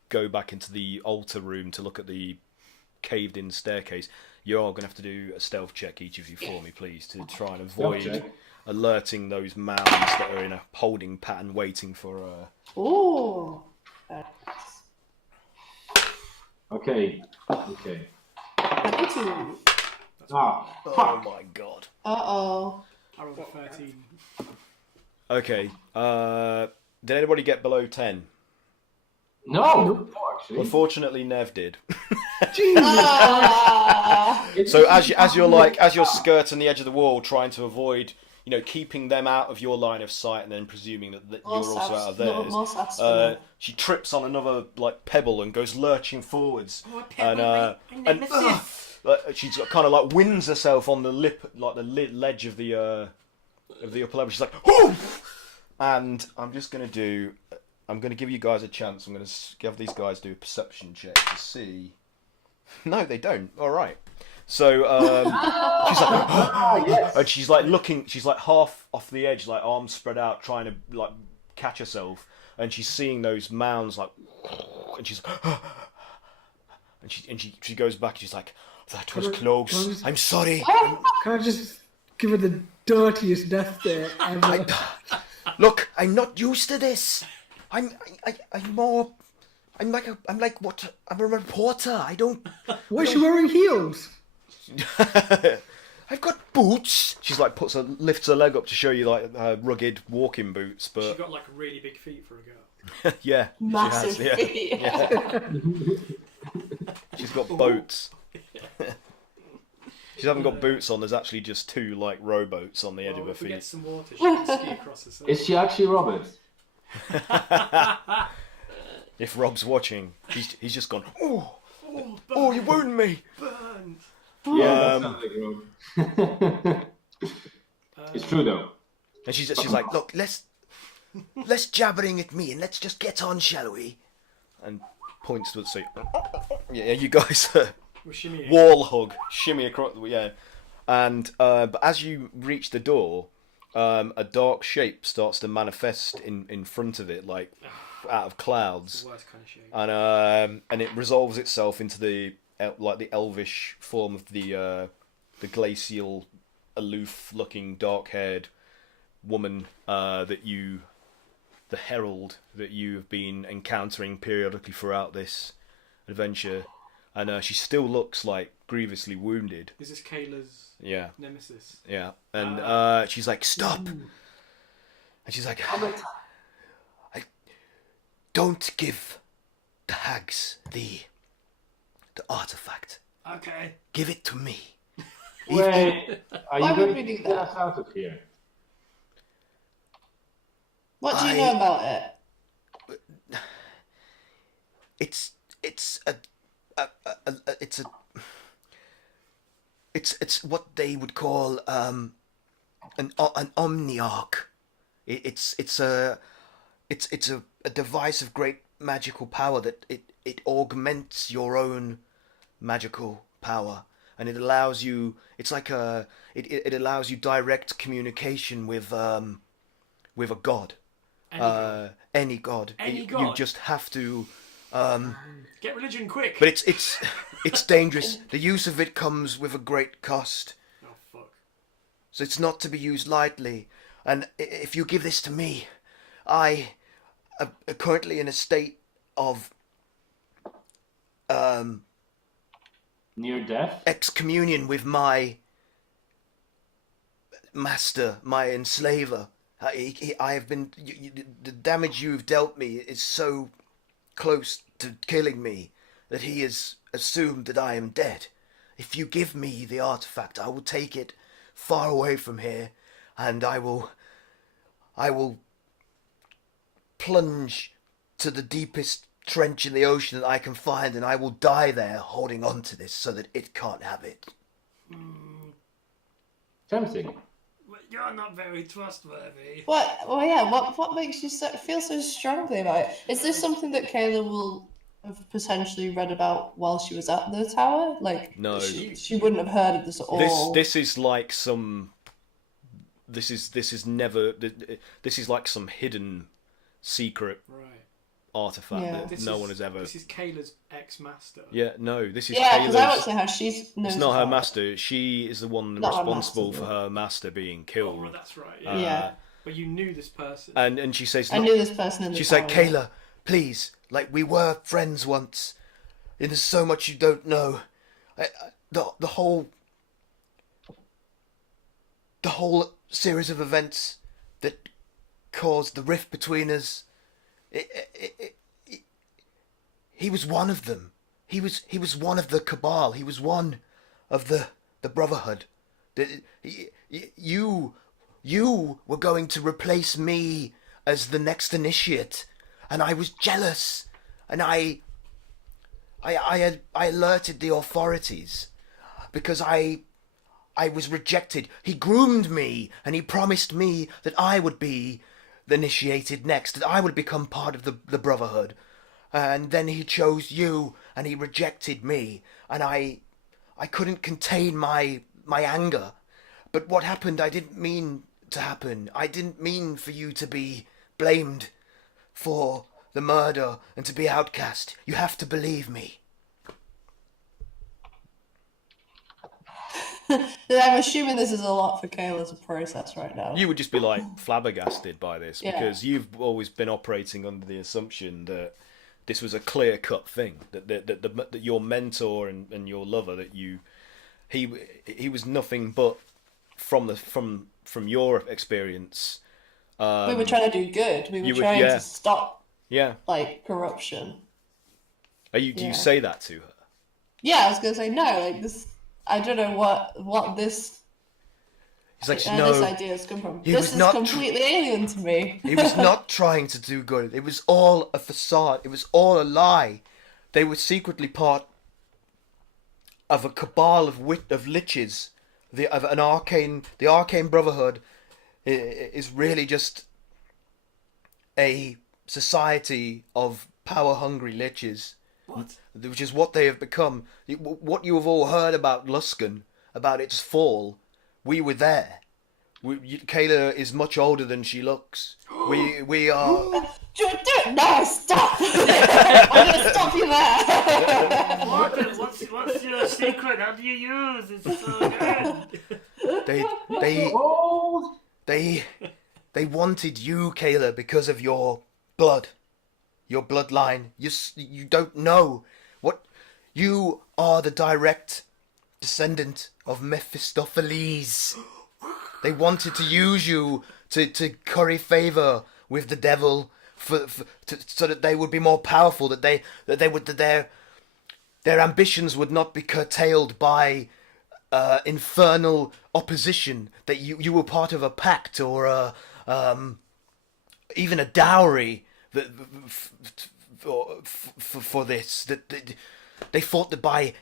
go back into the altar room to look at the caved in staircase, you are going to have to do a stealth check, each of you, for me, please, to try and avoid check. alerting those mounds that are in a holding pattern waiting for Ooh. Okay. 22. Ah, Oh fuck. my god. Uh-oh. I rolled a 13. Okay, did anybody get below 10? No, actually. Unfortunately, Nev did. Ah. So as you're skirting the edge of the wall, trying to avoid, keeping them out of your line of sight, and then presuming that you're also out of theirs, she trips on another like pebble and goes lurching forwards, she's kind of like winds herself on the lip, like the ledge of the upper level. She's like, "Whoo!" And I'm going to give you guys a chance. I'm going to give these guys do a perception check to see. No, they don't. All right. So she's like, Yes. and she's like looking. She's like half off the edge, like arms spread out, trying to like catch herself. And she's seeing those mounds, like, and she's, and she goes back. And she's like, "That was close. I'm sorry." Can I just give her the dirtiest death stare ever? Look, I'm not used to this. I'm a reporter. I don't. Why is she wearing heels? I've got boots. She's like lifts her leg up to show you like her rugged walking boots, She but got like really big feet for a girl. yeah, Massive she has, feet. yeah. She's got boats. She hasn't got boots on. There's actually just two like rowboats on the edge of her If we get feet. some water, she can ski across the surface. Is she actually Robert? If Rob's watching, he's just gone. Oh, Oh, you wound me. burned. Yeah, that sounds like Rob. It's true though. And she's like, look, let's jabbering at me and let's just get on, shall we? And points to the sea. Yeah, you guys We're shimmying. wall hug, shimmy across. Yeah, and but as you reach the door, a dark shape starts to manifest in front of it, like out of clouds, The worst kind of shape. and it resolves itself into the elvish form of the glacial, aloof-looking, dark-haired woman the herald that you have been encountering periodically throughout this adventure, and she still looks like grievously wounded. Is this Kayla's Yeah, nemesis? yeah, and she's like, "Stop!" And she's like, "I don't give the hags the artefact. Okay. Give it to me." Wait, are Why you would going we to do get that? us out of here? What do you know about it? It's what they would call an Omniark. It's a device of great magical power that it augments your own magical power, and it allows you. It's like it allows you direct communication with a god. Any god. Any You god? just have to. Get religion quick. But it's dangerous. The use of it comes with a great cost, Oh fuck. so it's not to be used lightly. And if you give this to me, I am currently in a state of Near death? excommunion with my master, my enslaver. I have been. The damage you've dealt me is so close to killing me that he has assumed that I am dead. If you give me the artifact, I will take it far away from here, and I will plunge to the deepest trench in the ocean that I can find, and I will die there holding on to this so that it can't have it. Tempting. You're not very trustworthy. What makes you feel so strongly about it? Is this something that Kayla will have potentially read about while she was at the tower? Like, No. she wouldn't have heard of this at all. This is like some. This is never. This is like some hidden secret artifact that no one has ever. This is Kayla's ex-master. Yeah, no, this is Yeah, because I won't Kayla's. say how she's. It's not her master. She is the one Not her responsible master, for her master being killed. Oh, that's right. Yeah. But you knew this person. And she says, I knew this person in the she's tower. like, Kayla, please, like we were friends once. And there's so much you don't know. The whole series of events that caused the rift between us. He was one of them. He was one of the cabal. He was one of the brotherhood. You were going to replace me as the next initiate, and I was jealous, and I alerted the authorities because I was rejected. He groomed me, and he promised me that I would be the initiated next, that I would become part of the brotherhood. And then he chose you, and he rejected me, and I couldn't contain my anger. But what happened, I didn't mean to happen. I didn't mean for you to be blamed for the murder and to be outcast. You have to believe me. I'm assuming this is a lot for Kayla to process right now. You would just be like flabbergasted by this Yeah. because you've always been operating under the assumption that this was a clear-cut thing, that your mentor and your lover, that he was nothing but from your experience. We were trying to do good. We were trying to stop like corruption. Do you say that to her? Yeah, I was gonna say no. Like this, I don't know what this. He's like, this no. idea has come from. He This was is not completely alien to me. He was not trying to do good. It was all a facade. It was all a lie. They were secretly part of a cabal of liches. The arcane brotherhood is really just a society of power-hungry liches. What? Which is what they have become. What you have all heard about Luskan, about its fall, we were there. Kayla is much older than she looks. We are. Do it! No, stop! I'm gonna stop you there. What's your secret? How do you use? It's so good. They wanted you, Kayla, because of your blood, your bloodline. You don't know what. You are the direct descendant of Mephistopheles. They wanted to use you to curry favor with the devil, so that they would be more powerful. That their ambitions would not be curtailed by infernal opposition. That you were part of a pact or even a dowry for this. That they thought that by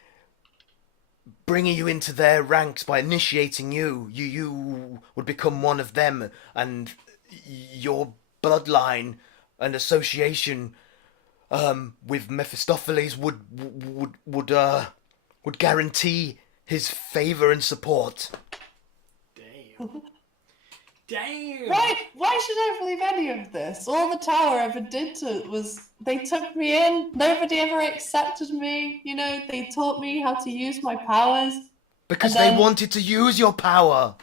bringing you into their ranks, by initiating you would become one of them, and your bloodline and association with Mephistopheles would guarantee his favor and support. Damn. Why should I believe any of this? All the tower ever did was they took me in. Nobody ever accepted me. You know, they taught me how to use my powers. Because they wanted to use your power.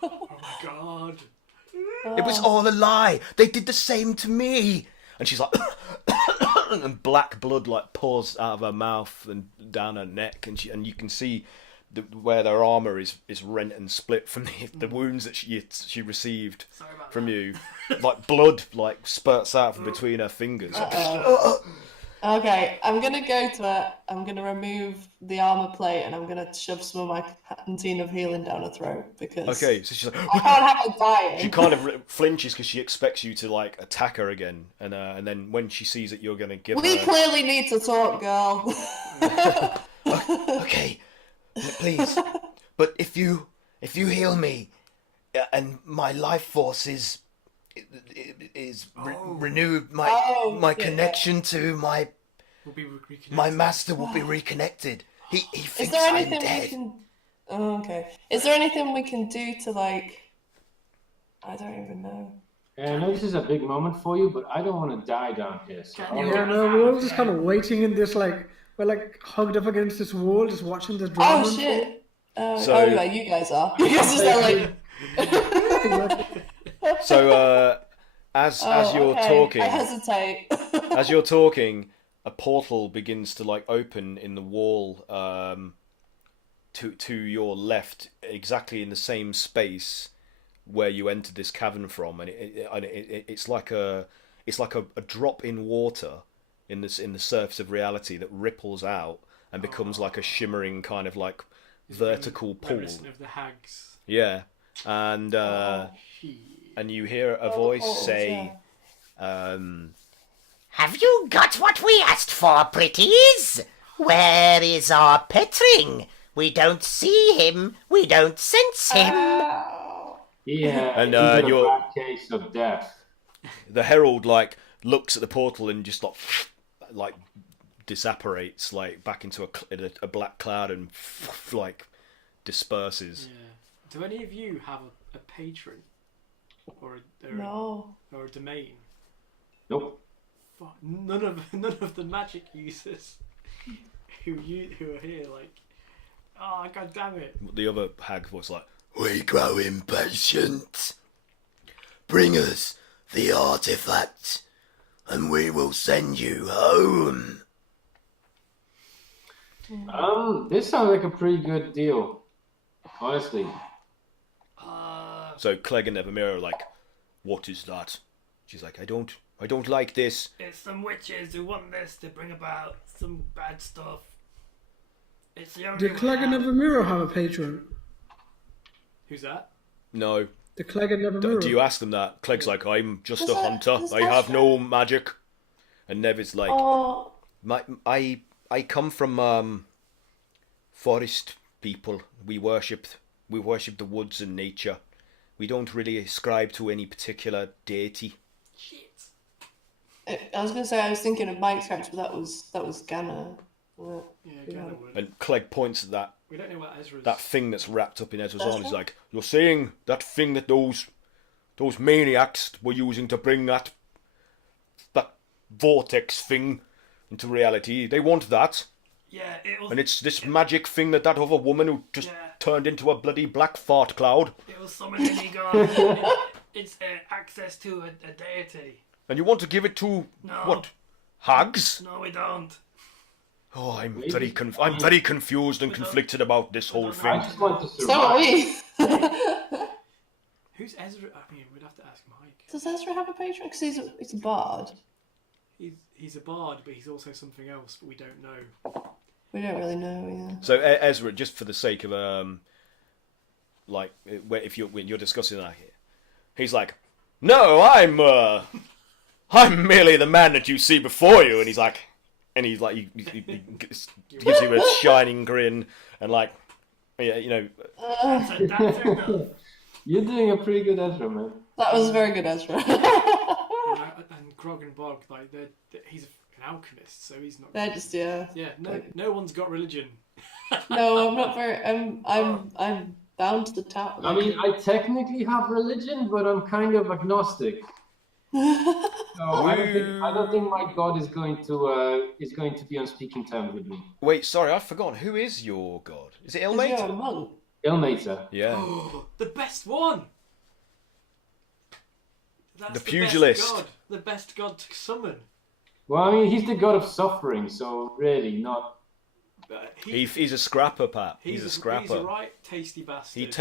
Oh my god. It was all a lie. They did the same to me. And she's like, and black blood like pours out of her mouth and down her neck, and you can see where their armor is rent and split from the wounds that she received from you. Like blood like spurts out from between her fingers. Okay, I'm gonna go to her. I'm gonna remove the armor plate, and I'm gonna shove some of my canteen of healing down her throat because. Okay, so she's like, I can't have her dying. She kind of flinches because she expects you to like attack her again, and then when she sees that you're gonna give her. We clearly need to talk, girl. Okay, please, but if you heal me, and my life force is renewed, my connection to my master will be reconnected. He thinks I'm dead. Okay. Is there anything we can do to like? I don't even know. Yeah, I know this is a big moment for you, but I don't want to die down here. So yeah, no, we're all just kind of waiting in this like we're like hugged up against this wall, just watching this drama. Oh shit! Yeah, you guys are. You guys just are like. So, as you're talking, I hesitate. As you're talking, a portal begins to like open in the wall, to your left, exactly in the same space where you entered this cavern from, and it's like a drop in water in the surface of reality that ripples out and becomes like a shimmering kind of like vertical pool. Reminiscent of the hags. Yeah, and you hear a voice say, Have you got what we asked for, pretties? Where is our petring? We don't see him. We don't sense him. Yeah, and your bad case of death. The herald like looks at the portal and just like disapparates like back into a black cloud and like disperses. Yeah. Do any of you have a patron or a domain? Nope. Fuck, none of the magic users who are here like, oh god damn it. The other hag voice like, we grow impatient. Bring us the artefact and we will send you home. This sounds like a pretty good deal, honestly. So Clegg and Evermira are like, what is that? She's like, I don't like this. It's some witches who want this to bring about some bad stuff. It's the only. Did Clegg and Evermira have a patron? Who's that? No. The Clegg and Evermira. Do you ask them that? Clegg's like, I'm just a hunter. I have no magic. And Nev is like, I come from forest people. We worship the woods and nature. We don't really ascribe to any particular deity. Shit. I was gonna say I was thinking of Mike's character, but that was Gamma. Yeah, Gamma would. And Clegg points at that. We don't know what Ezra's. That thing that's wrapped up in Ezra's arm. He's like, you're saying that thing that those maniacs were using to bring that vortex thing into reality. They want that. Yeah, and it's this magic thing that other woman who just turned into a bloody black fart cloud. It will summon any god. It's access to a deity. And you want to give it to what? Hags? No, we don't. Oh, I'm very confused and conflicted about this whole thing. I just want to survive. So are we. Who's Ezra? I mean, we'd have to ask Mike. Does Ezra have a patron? Because he's a bard. He's a bard, but he's also something else, but we don't know. We don't really know, yeah. So Ezra, just for the sake of like, when you're discussing that here, he's like, "No, I'm merely the man that you see before you," and he's like, he gives you a shining grin and like, you know. You're doing a pretty good Ezra, man. That was a very good Ezra. And Grog and Bog, like he's an alchemist, so he's not. They're just Yeah, no one's got religion. No, I'm not very. I'm bound to the tap. I mean, I technically have religion, but I'm kind of agnostic. So I don't think my god is going to be on speaking terms with me. Wait, sorry, I've forgotten. Who is your god? Is it Ilmater? You're a monk. Ilmater. Yeah. The best one. That's The pugilist. Best god, the best god to summon. Well, I mean, he's the god of suffering, so really not. He's a scrapper, Pat. He's a scrapper. He's a right tasty bastard.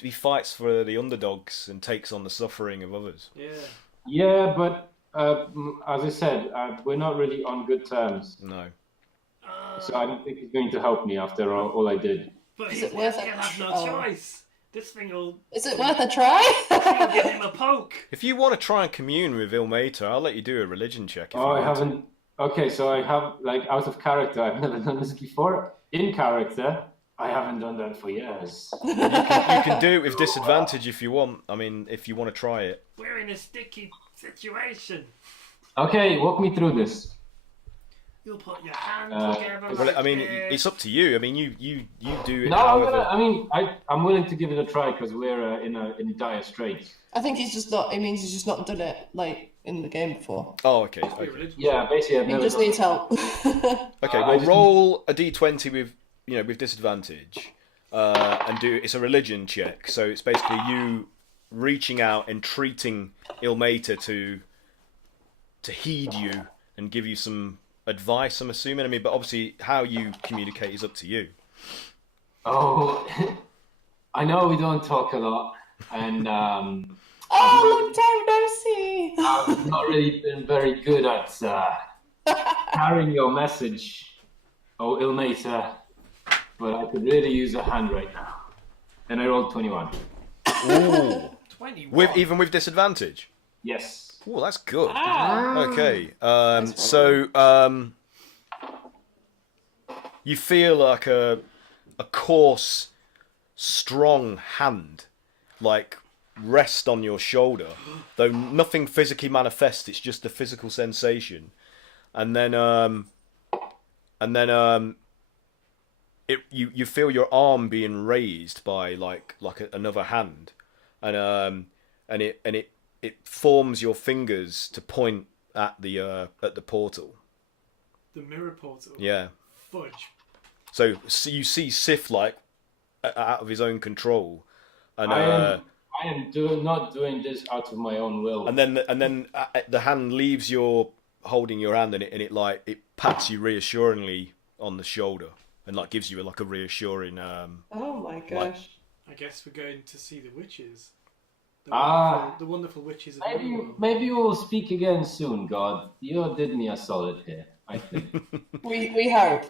He fights for the underdogs and takes on the suffering of others. Yeah. Yeah, but as I said, we're not really on good terms. No. So I don't think he's going to help me after all I did. But Is it worth he'll it? have no Oh. choice. This thing will... Is it worth a try? She'll give him a poke. If you want to try and commune with Ilmater, I'll let you do a religion check. If Oh, you I want to. haven't. Okay, so I have, like, out of character, I've never done this before. In character, I haven't done that for years. You can do it with disadvantage if you want. I mean, if you want to try it. We're in a sticky situation. Okay, walk me through this. You'll put your hand together. Well, like I mean, this. it's up to you. I mean, you do it. No, however... I'm willing to give it a try because we're in dire straits. I think he's just not. It means he's just not done it like in the game before. Oh, okay. Be Okay. religious. Yeah, basically, I've He never just done needs help. Okay. I Well, just- roll a d20 with disadvantage, and do. It's a religion check, so it's basically you reaching out, entreating Ilmater to heed you and give you some advice. I'm assuming. I mean, but obviously, how you communicate is up to you. Oh, I know we don't talk a lot, and Oh, long time no see. I've not really been very good at carrying your message, oh Ilmater, but I could really use a hand right now. And I rolled 21. Ooh. 21. Even with disadvantage. Yes. Oh, that's good. Ah. Okay. You feel like a coarse, strong hand, like rest on your shoulder, though nothing physically manifests. It's just a physical sensation, and then you feel your arm being raised by like another hand, and it forms your fingers to point at the portal. The mirror portal. Yeah. Fudge. So you see Sif like out of his own control, and I am not doing this out of my own will. and then the hand leaves your holding your hand, and it pats you reassuringly on the shoulder, and like gives you like a reassuring. Oh my gosh. I guess we're going to see the witches. The wonderful witches of the world. Maybe we'll speak again soon, God. You did me a solid here, I think. We hope.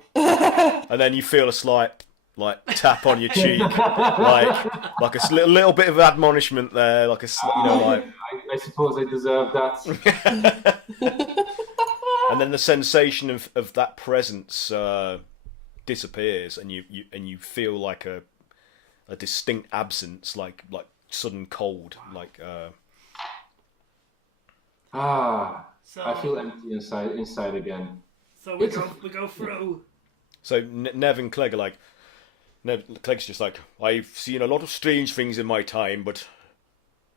And then you feel a slight like tap on your cheek, like a little bit of admonishment there, like a I suppose I deserve that. and then the sensation of that presence disappears, and you feel like a distinct absence, like sudden cold, like. So, I feel empty inside again. So we go through. So Nev and Clegg are like. Clegg's just like, I've seen a lot of strange things in my time, but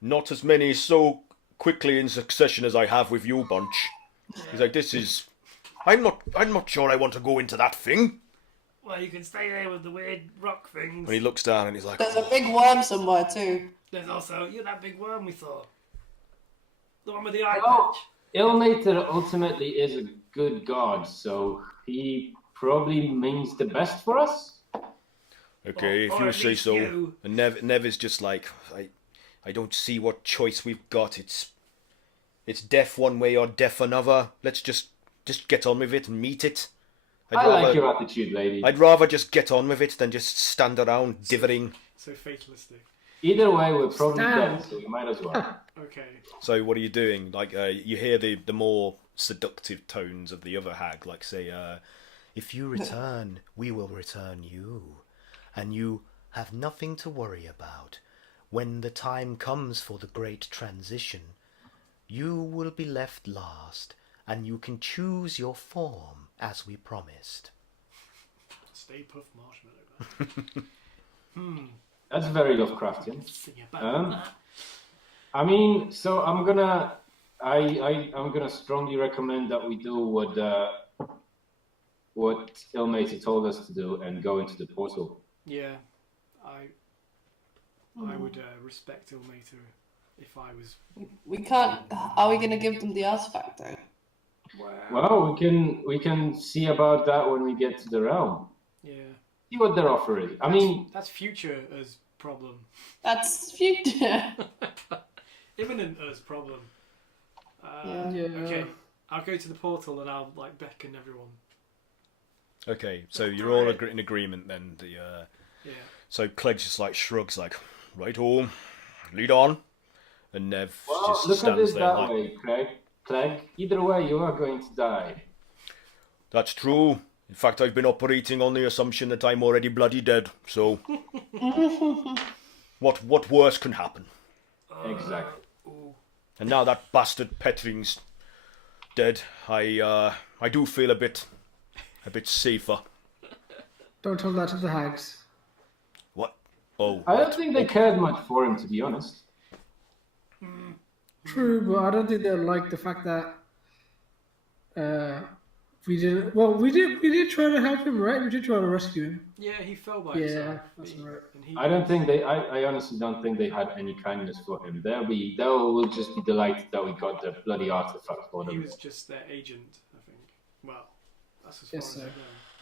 not as many so quickly in succession as I have with you bunch. He's like, this is. I'm not sure I want to go into that thing. Well, you can stay there with the weird rock things. And he looks down and he's like, There's a big worm somewhere too. There's also that big worm we saw. The one with the eye Oh. patch. Ilmater ultimately is a good god, so he probably means the best for us. okay, if Or you at say least so. you. And Nev is just like, I don't see what choice we've got. It's death one way or death another. Let's just get on with it and meet it. I like your attitude, lady. I'd rather just get on with it than just stand around dithering. So fatalistic. Either way, we're probably Stand. dead, so we might as well. Okay. So what are you doing? Like you hear the more seductive tones of the other hag, like say, if you return, we will return you, and you have nothing to worry about. When the time comes for the great transition, you will be left last, and you can choose your form as we promised. Stay Puft Marshmallow. That's very Lovecraftian. Sing about that. I mean, so I'm gonna strongly recommend that we do what Ilmater told us to do and go into the portal. Yeah, I would respect Ilmater if I was. We can't. Are we going to give them the artifact though? Well, we can see about that when we get to the realm. Yeah. See what their offer is. I mean, that's future as problem. That's future. Imminent as problem. Yeah. Okay, I'll go to the portal and I'll like beckon everyone. Okay, so you're all in agreement then. Yeah. So Clegg just like shrugs, like, right on, lead on, and Nev just look at stands it there that like, way, Clegg. Either way, you are going to die. that's true. In fact, I've been operating on the assumption that I'm already bloody dead. So, what worse can happen? Exactly. And now that bastard Petring's dead, I do feel a bit safer. Don't tell that to the hags. What? Oh. I don't think they cared much for him, to be honest. True, but I don't think they'll like the fact that we didn't. Well, we did try to help him, right? We did try to rescue him. Yeah, he fell by Yeah, himself. that's right. I don't think I honestly don't think they had any kindness for him. They'll just be delighted that we got the bloody artifact for them. He was just their agent, I think. Well, that's as far as I know.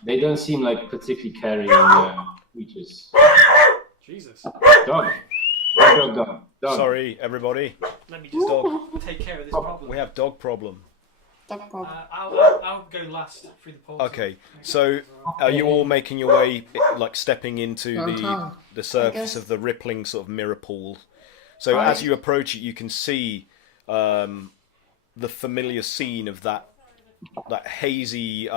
They don't seem like particularly caring creatures. Jesus. Dog. Sorry, everybody. Let me just take care of this problem. We have dog problem. Dog problem. I'll go last through the portal. Okay, so are you all making your way, like stepping into the surface of the rippling sort of mirror pool? So as you approach it, you can see the familiar scene of that hazy,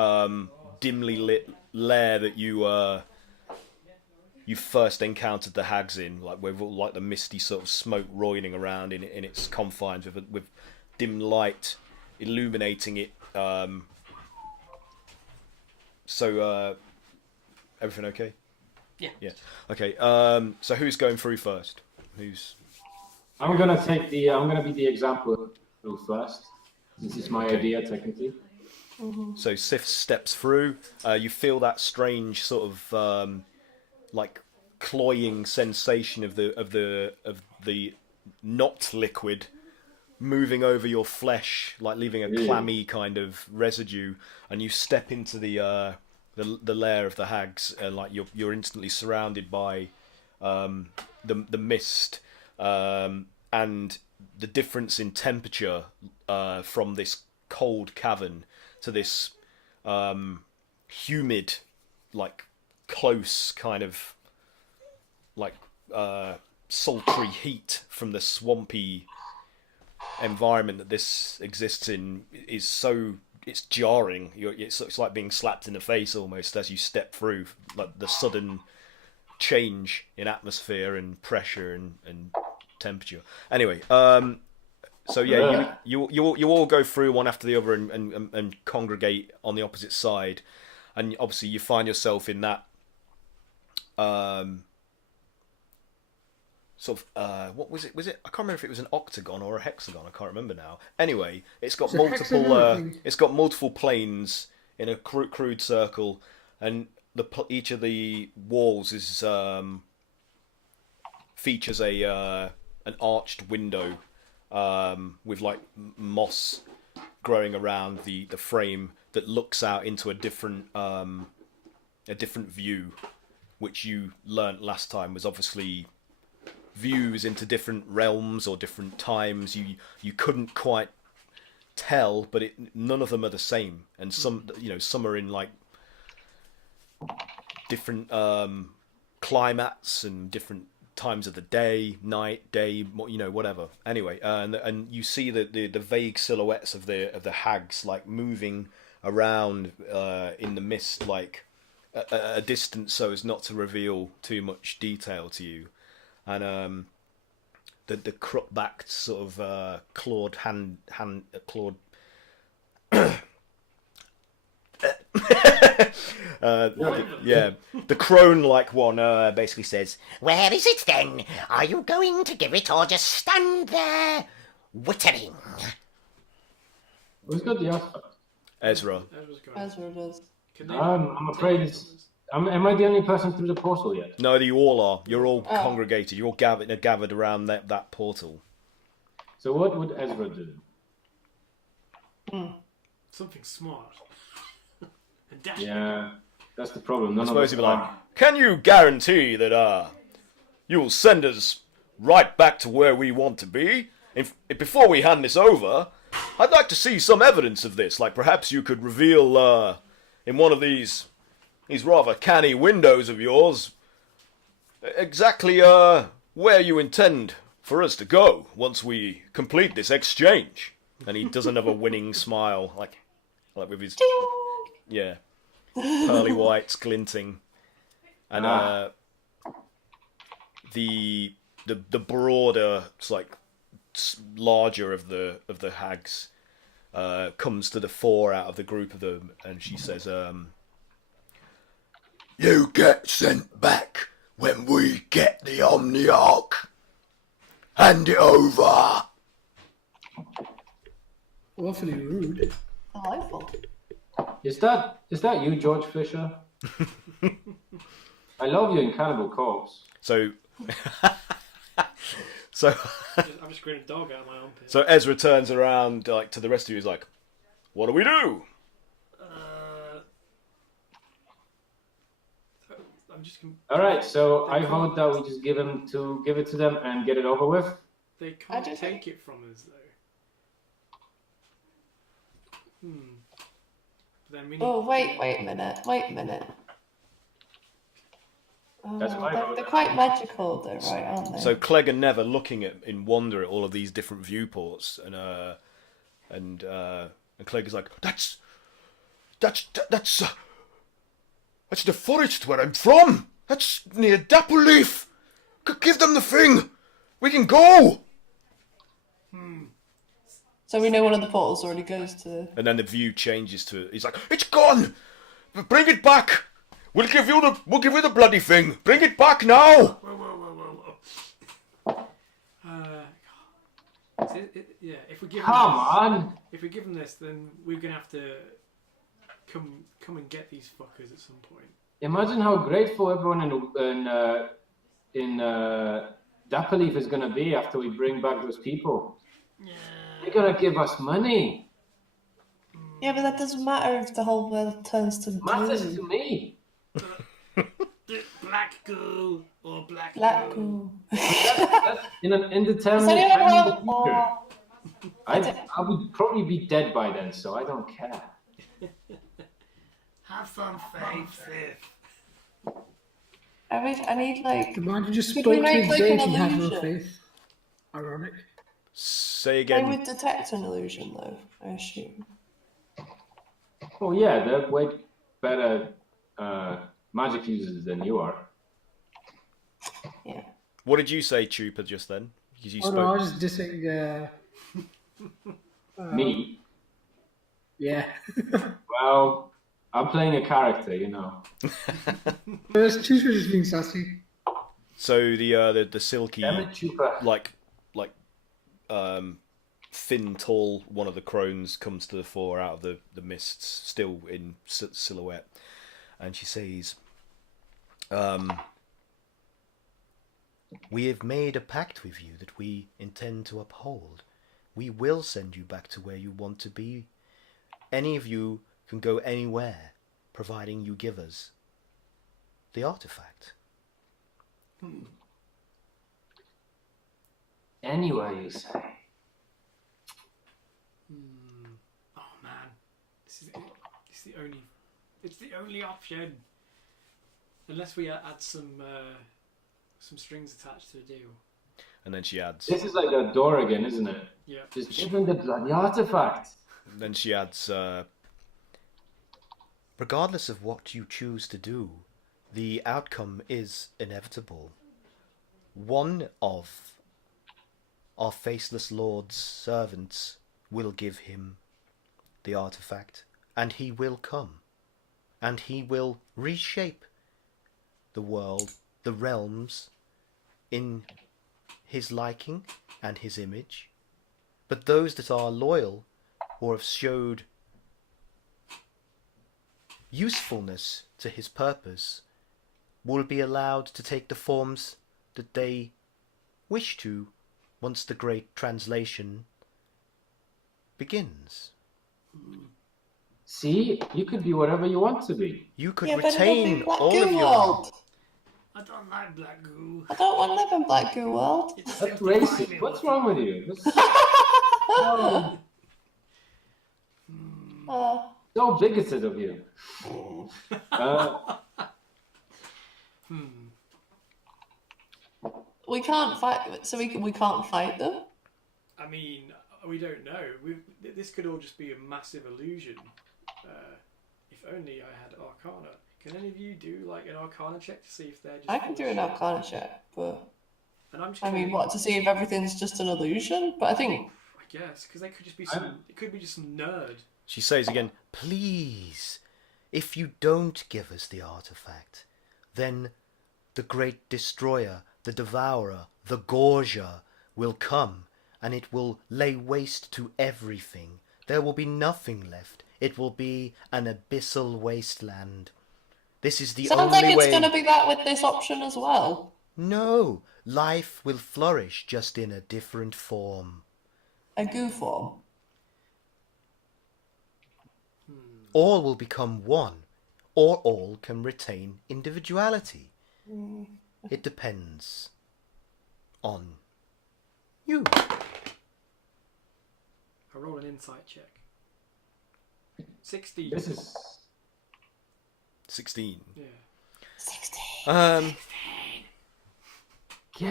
dimly lit lair that you first encountered the hags in, like with all like the misty sort of smoke roiling around in its confines with dim light illuminating it. So everything okay? Yeah. Yeah. Okay. So who's going through first? I'm gonna be the example first. This is my idea, technically. So Sif steps through. You feel that strange sort of like cloying sensation of the not liquid moving over your flesh, like leaving a clammy kind of residue, and you step into the lair of the hags, and like you're instantly surrounded by the mist, and the difference in temperature from this cold cavern to this humid, like close kind of like sultry heat from the swampy environment that this exists in is so it's jarring. It's like being slapped in the face almost as you step through, like the sudden change in atmosphere and pressure and temperature. Anyway, so yeah, you all go through one after the other and congregate on the opposite side, and obviously you find yourself in that sort of what was it? I can't remember if it was an octagon or a hexagon. I can't remember now. Anyway, it's got multiple planes in a crude circle, and each of the walls is features an arched window with like moss growing around the frame that looks out into a different view, which you learnt last time was obviously views into different realms or different times. You couldn't quite tell, but none of them are the same, and some are in like different climats and different times of the day, night, day, whatever. Anyway, and you see the vague silhouettes of the hags like moving around in the mist, like at a distance, so as not to reveal too much detail to you. And the crook-backed sort of clawed clawed. The crone-like one basically says, Where is it then? Are you going to give it or just stand there wittering? Who's got the artifact? Ezra. Ezra does. I'm afraid am I the only person through the portal yet? No, you all are. You're all congregated. You're all gathered around that portal. So what would Ezra do? Something smart. And dash. Yeah, that's the problem. I None of suppose us he'd be like, are. can you guarantee that you'll send us right back to where we want to be? Before we hand this over, I'd like to see some evidence of this. Like perhaps you could reveal in one of these rather canny windows of yours exactly where you intend for us to go once we complete this exchange. And he does another winning smile, like with his pearly whites glinting, and the broader, it's like larger of the hags comes to the fore out of the group of them, and she says, "You get sent back when we get the Omniark. Hand it over." Awfully rude. Delightful. Is that you, George Fisher? I love you in Cannibal Corpse. So I'm just grinning dog out of my armpit. So Ezra turns around like to the rest of you. He's like, "What do we do?" I'm just. All right, so I vote that we just give it to them and get it over with. They can't take it from us though. Then we need Wait a minute. That's my vote. They're quite magical though, right, aren't they? So Clegg and Never looking in wonder at all of these different viewports, and Clegg is like, "That's the forest where I'm from. That's near Dappleleaf. Give them the thing. We can go." So we know one of the portals already goes to. And then the view changes to. He's like, "It's gone. Bring it back. We'll give you the bloody thing. Bring it back now." Whoa. Yeah, if we give Come them on! if we give them this, then we're gonna have to come and get these fuckers at some point. Imagine how grateful everyone in Dappleleaf is gonna be after we bring back those people. Yeah. They're gonna give us money. Yeah, but that doesn't matter if the whole world turns to Matters blue. to me. Black goo or black Black goo. goo. That's in an Does indeterminate anyone time in have? the future. I would probably be dead by then, so I don't care. Have some faith. I need like. The man who just Could spoke we to make, his like, deity an had no illusion? faith. Ironic. Say They again. would detect an illusion though, I assume. Oh yeah, they're way better magic users than you are. Yeah. What did you say, Trooper, just then? Because you Oh spoke. no, I was just dissing. Me? Yeah. Well, I'm playing a character, you know. First, Chief was just being sassy. So the silky Damn it, Chupa. like thin, tall one of the crones comes to the fore out of the mists, still in silhouette, and she says, "We have made a pact with you that we intend to uphold. We will send you back to where you want to be. Any of you can go anywhere, providing you give us the artefact." Anywhere you say. Oh man, it's the only option. Unless we add some strings attached to the deal. And then she adds. This is like that door again, isn't it? Yeah. Just give them the bloody artifact. Then she adds, "Regardless of what you choose to do, the outcome is inevitable. One of our faceless lord's servants will give him the artifact, and he will come, and he will reshape the world, the realms, in his liking and his image. But those that are loyal or have showed usefulness to his purpose will be allowed to take the forms that they wish to once the great translation begins. See, you could be whatever you want to be. You could Yeah, but it'll be retain Black all Goo of your... World. I don't like black goo. I don't want to live in Black Goo World. It's That's 75 racist. in What's water. wrong with you? That's so bigoted of you. We can't fight, so we can't fight them. I mean, we don't know. This could all just be a massive illusion. If only I had Arcana. Can any of you do like an Arcana check to see if they're just? I can do an bullshit? Arcana check, but And I'm just. I mean, gonna- what, to see if everything's just an illusion? But I think I guess because they could just be some. It could be just some nerd. She says again, please, if you don't give us the artifact, then the great destroyer, the devourer, the gorger will come, and it will lay waste to everything. There will be nothing left. It will be an abyssal wasteland. This is the sounds only like it's way... going to be that with this option as well. No, life will flourish, just in a different form. A goo form. All will become one, or all can retain individuality. It depends on you. I roll an insight check. 16. This is 16. Yeah. 16. yeah.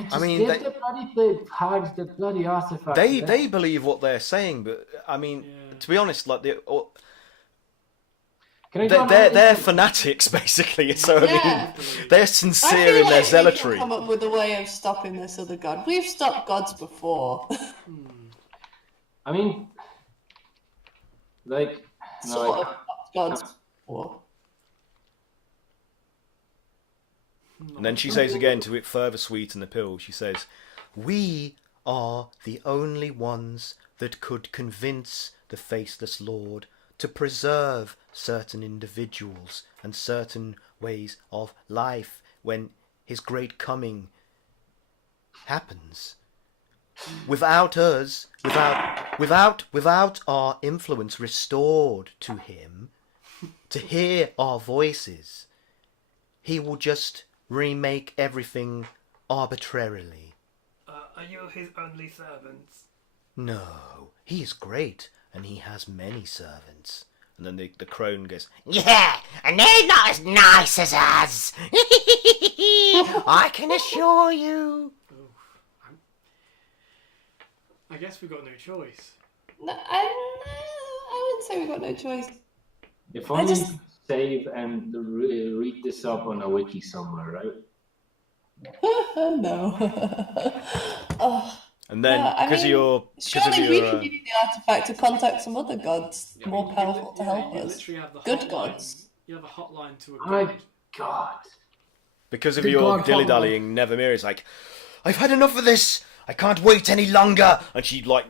Just I mean, give the bloody hags the bloody artifact. They believe what they're saying, but I mean, Yeah. to be honest, like Can I go on they're fanatics basically. So I Yeah. mean, they're I sincere feel in their like we zealotry. can come up with a way of stopping this other god. We've stopped gods before. I mean, like, no, Sort I of stopped gods before. And then she says again, to it further sweeten the pill, she says, we are the only ones that could convince the faceless lord to preserve certain individuals and certain ways of life when his great coming happens. Without us, without our influence restored to him, to hear our voices, he will just remake everything arbitrarily. Are you his only servants? No, he is great, and he has many servants. And then the crone goes, Yeah, and they're not as nice as us. I can assure you. I guess we've got no choice. No, I wouldn't say we've got no choice. if I only just- you could save and read this up on a wiki somewhere, right? No. Oh, and then no, I because mean, of your surely we can use the artifact to contact some other gods Yeah, I more mean, powerful to yeah, help you us. literally have the Good hotline. gods. You have a hotline to a My god. God. because of The your god dilly dallying, Nevermere is like, I've had enough of this. I can't wait any longer. And she like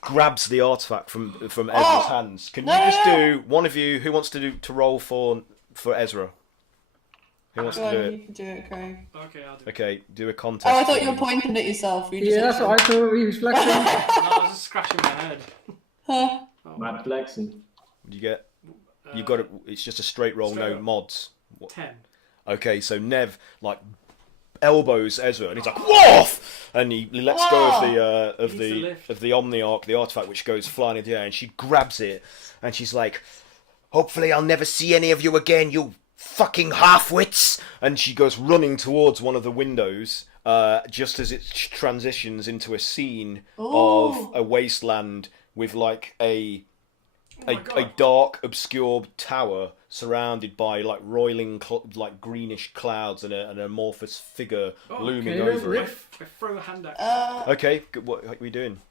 grabs the artifact from Ezra's hands. Can you just do one of you who wants to roll for Ezra? Who wants Go to do on, it? you can do it, Craig. Okay, I'll do it. Okay, do a contest. Oh, I thought you were pointing at yourself. You just Yeah, that's what I thought. He was flexing. No, I was just scratching my head. Huh? Mad flexing. You get. You got it. It's just a straight roll, straight no up. mods. 10. Okay, so Nev like elbows Ezra, and he's like, "Woof!" And he lets go of He needs to the lift. of the Omniark, the artifact, which goes flying in the air, and she grabs it, and she's like, "Hopefully, I'll never see any of you again, you fucking half-wits!" And she goes running towards one of the windows, just as it transitions into a scene of a wasteland with like a my God. dark, obscure tower surrounded by like roiling, like greenish clouds and an amorphous figure looming okay, over I, it. I throw a hand axe. Okay, what are we doing?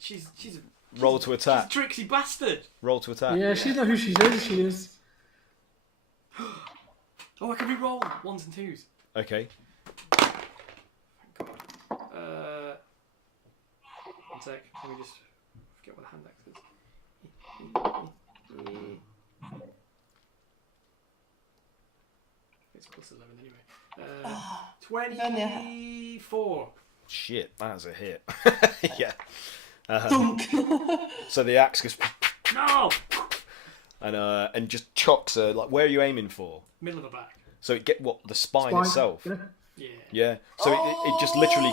She's Roll to She's a attack. tricksy bastard. Roll to attack. Yeah, she's not who she says she is. Oh, I can re-roll 1s and 2s. Okay. Thank God. One sec. Let me just forget what the hand axe is. It's plus 11 anyway. 24. shit, that's a hit. Yeah. Thunk. So the axe goes No! and just chocks her. Like, where are you aiming for? Middle of the back. So it get the spine Spine, itself. yeah. Yeah. Yeah. So it just literally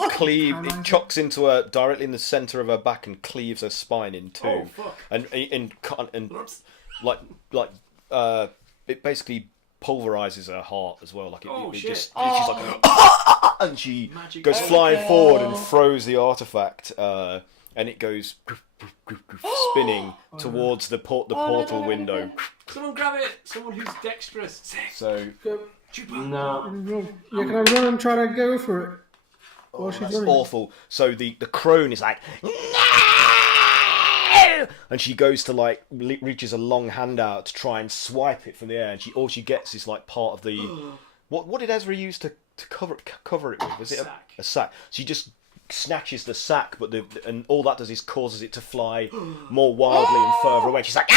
it chocks into her directly in the center of her back and cleaves her spine in two. Oh, fuck. And Whoops. like it basically pulverizes her heart as well. Like Oh, it shit. just she's like and she Magic. goes flying forward and throws the artifact, and it goes spinning towards the portal window. Someone grab it. Someone who's dexterous. Sick. So No. Yeah, can I run and try to go for it? While she's that's running? awful. So the crone is like, no! And she goes to like reaches a long hand out to try and swipe it from the air, and all she gets is like part of the what did Ezra use to cover it with? Was it Sack. a sack? She just snatches the sack, but and all that does is causes it to fly more wildly and further away. She's like,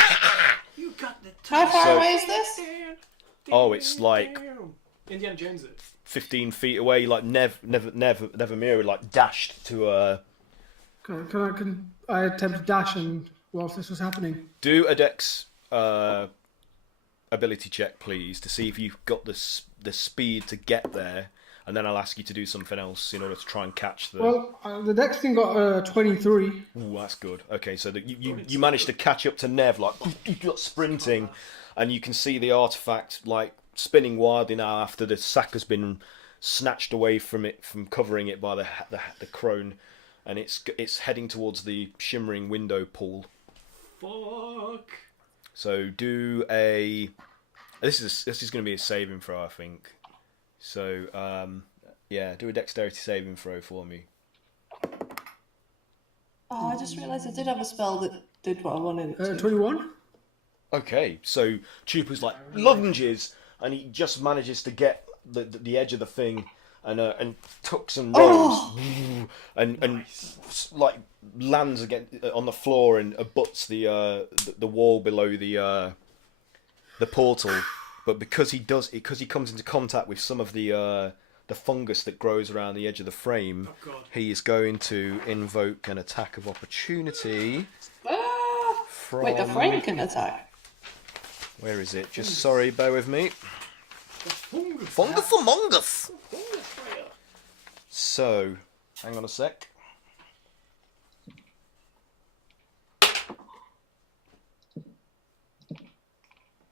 You got the How far So- away is this? Oh, it's like Indiana Jones it. 15 feet away. Like never mirror like dashed to Can I attempt to dash and whilst this was happening? do a dex ability check, please, to see if you've got the speed to get there, and then I'll ask you to do something else in order to try and catch the. Well, the next thing got 23. Ooh, that's good. Okay, so you managed to catch up to Nev, like sprinting, and you can see the artifact like spinning wildly now after the sack has been snatched away from covering it by the crone, and it's heading towards the shimmering window pool. Fuck. So do a. This is going to be a saving throw, I think. So yeah, do a dexterity saving throw for me. Oh, I just realised I did have a spell that did what I wanted it to. 21? Okay, so Chupa's like lunges, and he just manages to get the edge of the thing, and tucks and rolls, and like lands again on the floor and abuts the wall below the portal. But because he comes into contact with some of the fungus that grows around the edge of the frame, he is going to invoke an attack of opportunity. Wait, the frame can attack. Where is it? Just sorry, bear with me. Fungus. Fungus among us. So, hang on a sec.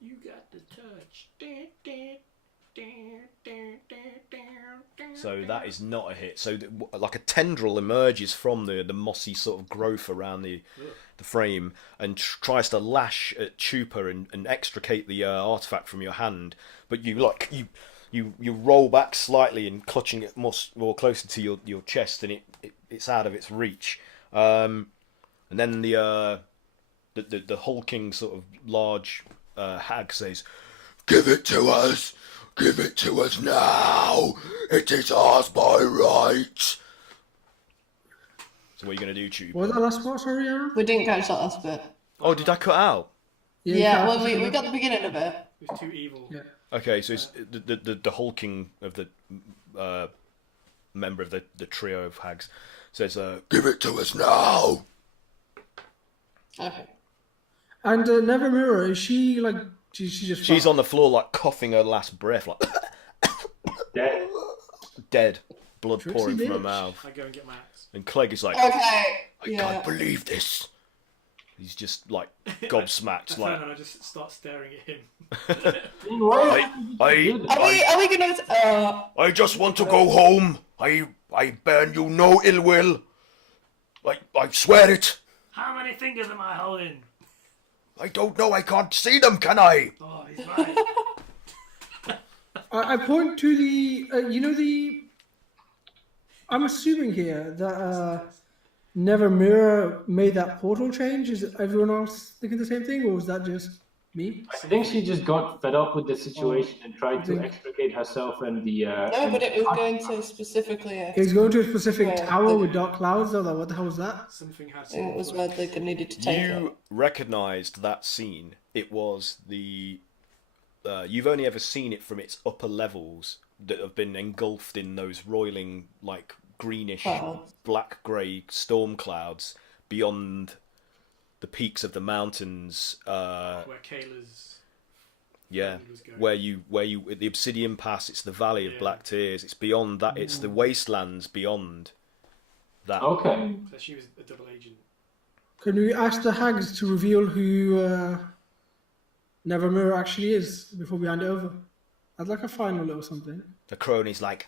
You got the touch. So that is not a hit. So like a tendril emerges from the mossy sort of growth around the frame and tries to lash at Chupa and extricate the artifact from your hand, but you roll back slightly and clutching it more closer to your chest, and it's out of its reach. And then the hulking sort of large hag says, "Give it to us! Give it to us now! It is ours by right!" So what are you going to do, Chupa? What was that last part, sorry, Aaron? We didn't catch that last bit. Oh, did I cut out? Yeah, well, we got the beginning of it. It was too evil. Yeah. Okay, so it's the hulking of the member of the trio of hags says, "Give it to us now!" Okay. And Nevermira, is she like... She's on the floor, like coughing her last breath, like dead, blood Trixie pouring from her bitch. mouth. I go and get my axe. And Clegg is like, Okay. "I can't believe this." He's just like gobsmacked, I like, turn and I just start staring at him. Are we gonna... I just want to go home. I bear you no ill will. I swear it. How many fingers am I holding? I don't know. I can't see them, can I? Oh, he's right. I point to the... I'm assuming here that Nevermira made that portal change. Is everyone else thinking the same thing, or is that just me? I think she just got fed up with the situation and tried to extricate herself and the. No, but it was going to specifically... He's going to a specific Yeah, tower with dark clouds. Or what the hell was that? Something had I think it was where they needed to take it. You recognised that scene. It was the. You've only ever seen it from its upper levels that have been engulfed in those roiling, like, greenish, Clouds. black-grey storm clouds beyond the peaks of the mountains. Where Kayla's Yeah, friend was going. where you at the Obsidian Pass, it's the Valley of Yeah. Black Tears. It's beyond that. It's the wastelands beyond that. Okay. So she was a double agent. Can we ask the hags to reveal who Nevermore actually is before we hand it over? I'd like a final little something. The crony's like,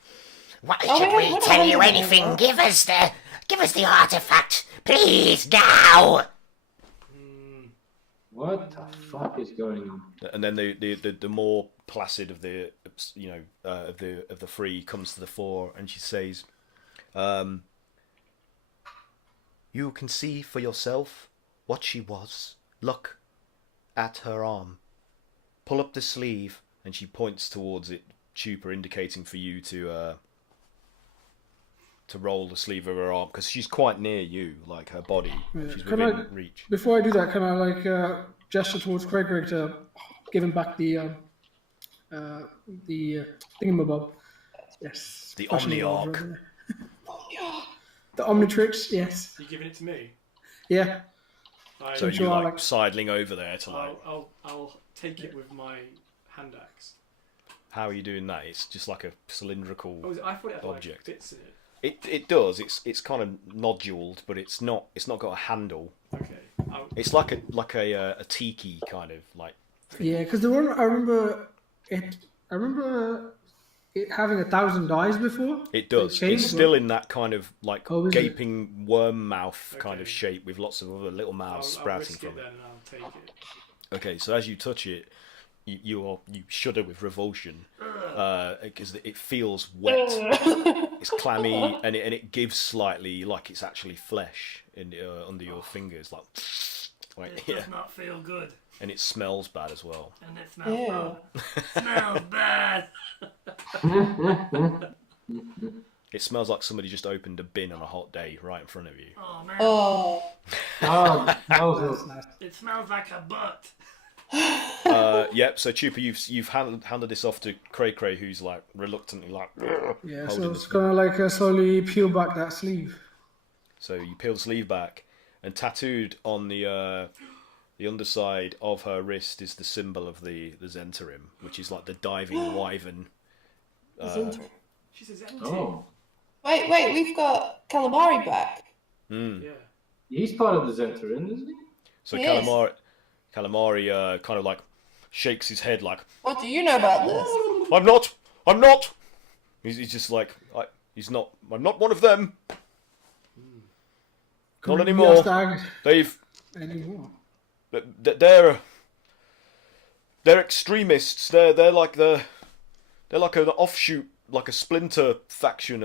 Why Oh, should yeah, we what tell a you wonderful anything? idea. Give us the artifact, please, now! What the fuck is going on? and then the more placid of the of the three comes to the fore, and she says, "You can see for yourself what she was. Look at her arm. Pull up the sleeve," and she points towards it, Chupa, indicating for you to roll the sleeve of her arm, because she's quite near you, like her body. Yeah. She's Can within I- reach. Before I do that, can I gesture towards Craig to give him back the thingamabob? Yes. The Flashing Omniark. over there. The Omnitrix, yes. You giving it to me? Yeah. I, So sure you I'll, like sidling over there to like. I'll take it with my hand axe. How are you doing that? It's just like a cylindrical. Oh, I thought it had Object. like bits in it. It does. It's kind of noduled, but it's not got a handle. Okay. It's like a tiki kind of like. yeah, because the one I remember it having 1,000 eyes before. It does. changed, It's still in that kind of like Oh, is it? gaping worm mouth kind of Okay. shape with lots of other little mouths I'll sprouting risk from it it. then and I'll take it. Okay, so as you touch it, you shudder with revulsion because it feels wet. It's clammy and it gives slightly like it's actually flesh in under your fingers, like It yeah. does not feel good. And it smells bad as well. And it smells Ew. bad. Smells bad. It smells like somebody just opened a bin on a hot day right in front of you. Oh man. Oh. Oh, It smells like a butt. Yep. So Chupa, you've handed this off to Cray Cray, who's like reluctantly like. Yeah, holding so the it's sleeve. gonna slowly peel back that sleeve. So you peel the sleeve back, and tattooed on the underside of her wrist is the symbol of the Zentarim, which is like the diving wyvern. She says empty. oh, Wait, we've got calamari back. Yeah. he's part of the Zentarin, isn't he? So He is. Calamari kind of like shakes his head like, What do you know about this? I'm not. He's just like, I'm not one of them. Not anymore. They've Anymore. they're extremists. They're like an offshoot, like a splinter faction.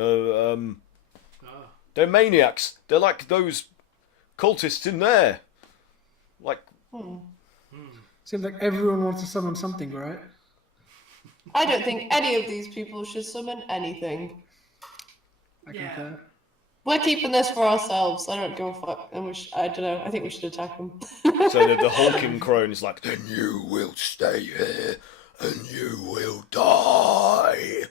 They're maniacs. They're like those cultists in there. Like Seems like everyone wants to summon something, right? I don't think any of these people should summon anything. I Yeah. concur. We're keeping this for ourselves. I don't give a fuck. And I don't know. I think we should attack them. so. The hulking crone is like, then you will stay here and you will die.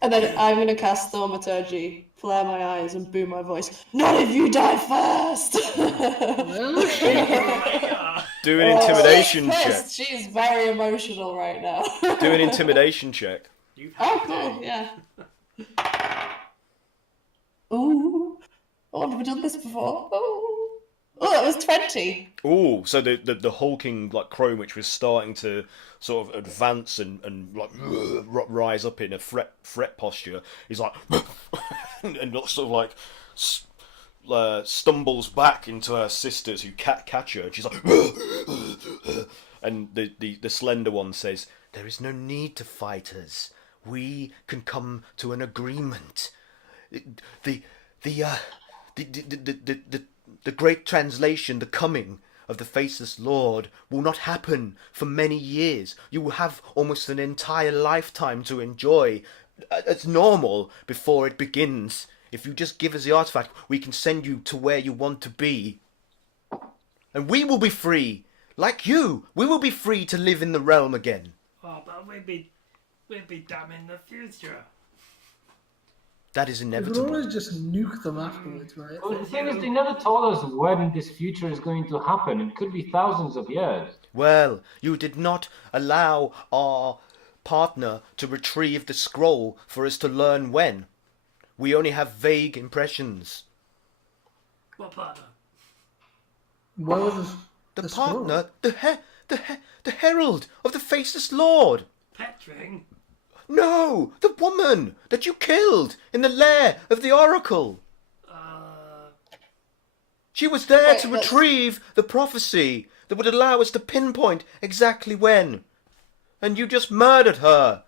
And then I'm gonna cast Thaumaturgy, flare my eyes, and boom my voice. None of you die first. Do an intimidation She's check. pissed. She's very emotional right now. Do an intimidation check. You've had Oh, a cool. day. Yeah. Ooh. Oh, have we done this before? Oh, that was 20. Ooh, so the hulking like crone, which was starting to sort of advance and like rise up in a fret posture, is like and sort of like stumbles back into her sisters who catch her. And she's like, and the slender one says, "There is no need to fight us. We can come to an agreement. The great translation, the coming of the faceless Lord, will not happen for many years. You will have almost an entire lifetime to enjoy. It's normal before it begins. If you just give us the artifact, we can send you to where you want to be. And we will be free. Like you, we will be free to live in the realm again." Oh, but we'd be damn in the future. That is We could inevitable. always just nuke them afterwards, right? Well, the thing is, they never told us when this future is going to happen. It could be thousands of years. Well, you did not allow our partner to retrieve the scroll for us to learn when. We only have vague impressions. What partner? Where was The scroll? partner, the herald of the faceless lord. Petring? No, the woman that you killed in the lair of the oracle. She was there to retrieve the prophecy that would allow us to pinpoint exactly when. And you just murdered her.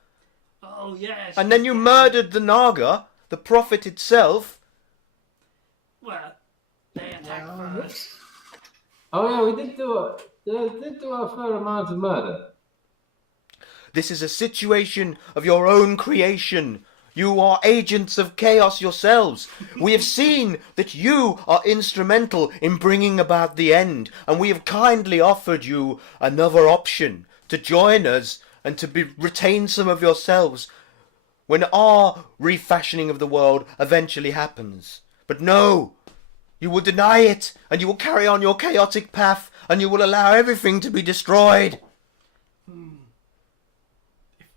Oh, yes. And then you murdered the Naga, the prophet itself. Well, they attacked first. Oh yeah, we did do a fair amount of murder. This is a situation of your own creation. You are agents of chaos yourselves. We have seen that you are instrumental in bringing about the end, and we have kindly offered you another option to join us and to retain some of yourselves when our refashioning of the world eventually happens. But no, you will deny it, and you will carry on your chaotic path, and you will allow everything to be destroyed.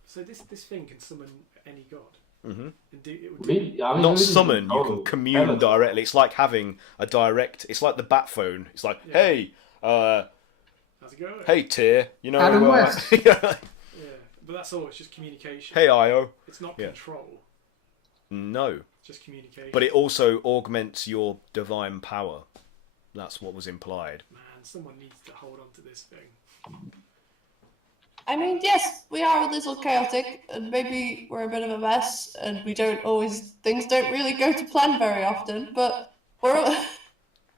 So this thing can summon any god. Mm-hmm. It would Not summon, you can commune directly. It's like having a direct. It's like the bat phone. It's like, hey, how's it going? hey, Tyr, you know, Adam West. yeah. Yeah, but that's all. It's just communication. Hey, Io. It's not Yeah. control. No, It's just communication. but it also augments your divine power. That's what was implied. Man, someone needs to hold on to this thing. I mean, yes, we are a little chaotic, and maybe we're a bit of a mess, and things don't really go to plan very often, but we're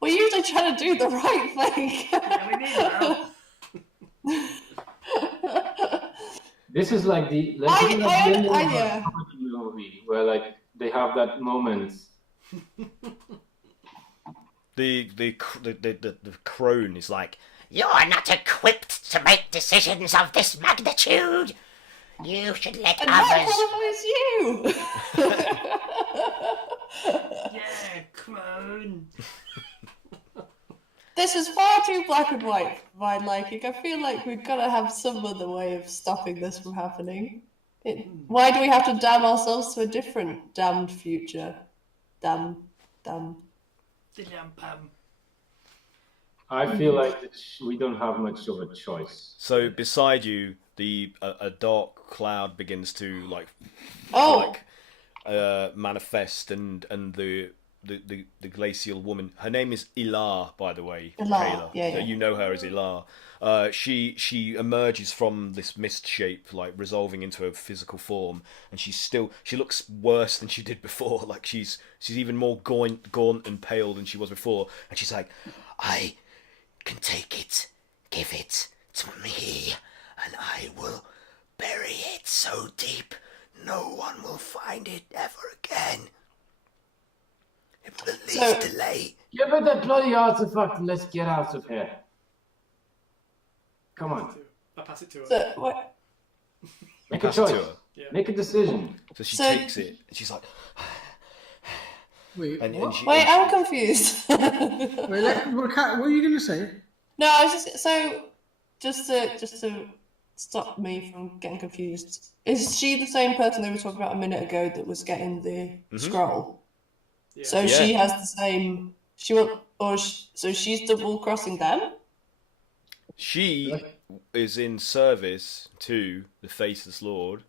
usually trying to do the right thing. Yeah, we need help. This is like the end of a comedy movie where like they have that moment. The crone is like, You're not equipped to make decisions of this magnitude. You should let And that others... qualifies you! Yeah, clone. This is far too black and white for my liking. I feel like we've got to have some other way of stopping this from happening. Why do we have to damn ourselves to a different damned future? Damn. Diddly-um-pam. I feel like we don't have much of a choice. so beside you, a dark cloud begins to manifest, and the glacial woman. Her name is Ilar, by the way. Ilar, Kayla. yeah. You know her as Ilar. She emerges from this mist shape, like resolving into a physical form, and she looks worse than she did before. Like she's even more gaunt and pale than she was before, and she's like, I can take it, give it to me, and I will bury it so deep no one will find it ever again. It will at least delay. Give it that bloody artifact and let's get out of here. Come on, I pass it to her. So, what? make a pass it to choice. her. Yeah. Make a decision. So she So- takes it, and she's like, Wait, and what? she, Wait, I'm confused. Wait, what are you going to say? No, I was just to stop me from getting confused. Is she the same person they were talking about a minute ago that was getting the scroll? Yeah. So she has the same. So she's double crossing them. She is in service to the Faceless Lord,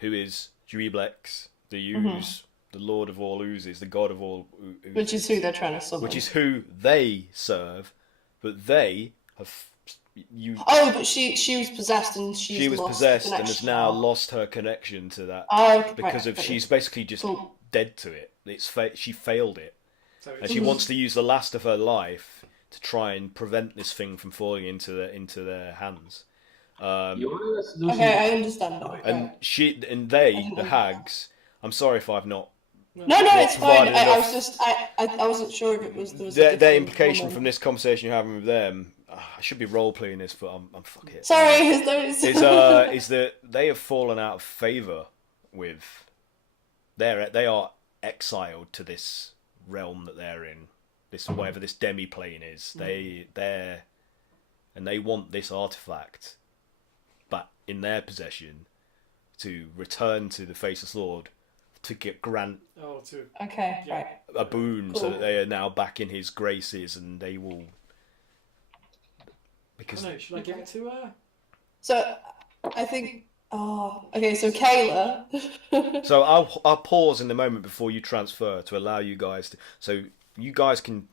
who is Dweeblex, the ooze, the Lord of all oozes, the God of all oozes. Which is who they're trying to summon. Which is who they serve, but they have... Oh, but she was possessed and She was possessed and has now lost her connection to that because she's basically just dead to it. She failed it, and she wants to use the last of her life to try and prevent this thing from falling into their hands. Okay, I understand now. And the hags. I'm sorry if I've not. No, it's fine. provided I enough. was just I wasn't sure if it was there was a Their different implication woman. from this conversation you're having with them. I should be role playing this, but I'm fuck it. Sorry, is those Is that they have fallen out of favour with they are exiled to this realm that they're in, this whatever this demi-plane is. They want this artifact, but in their possession, to return to the Faceless Lord to grant a boon, so that they are now back in his graces, and they will. Because should I give it to her? So I think. Oh, okay. So Kayla. So I'll pause in the moment before you transfer to allow you guys to. So you guys can,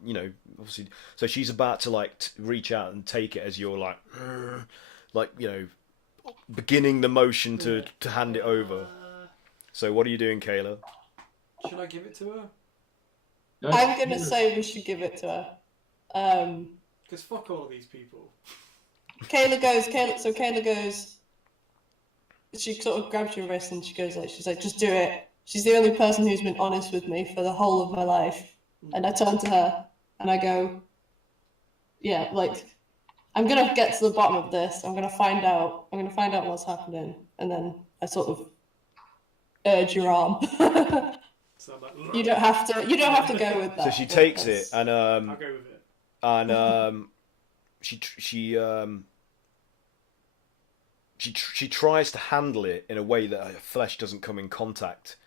obviously. So she's about to like reach out and take it as you're like, beginning the motion to hand it over. So what are you doing, Kayla? Should I give it to her? I'm gonna say we should give it to her. Because fuck all these people. Kayla goes. She sort of grabs your wrist and she's like, just do it. She's the only person who's been honest with me for the whole of my life. And I turn to her and I go, yeah, like, I'm gonna get to the bottom of this. I'm gonna find out what's happening, and then I sort of urge your arm. So I'm like, you don't have to go with that. So she takes it and I'll go with it. And she tries to handle it in a way that her flesh doesn't come in contact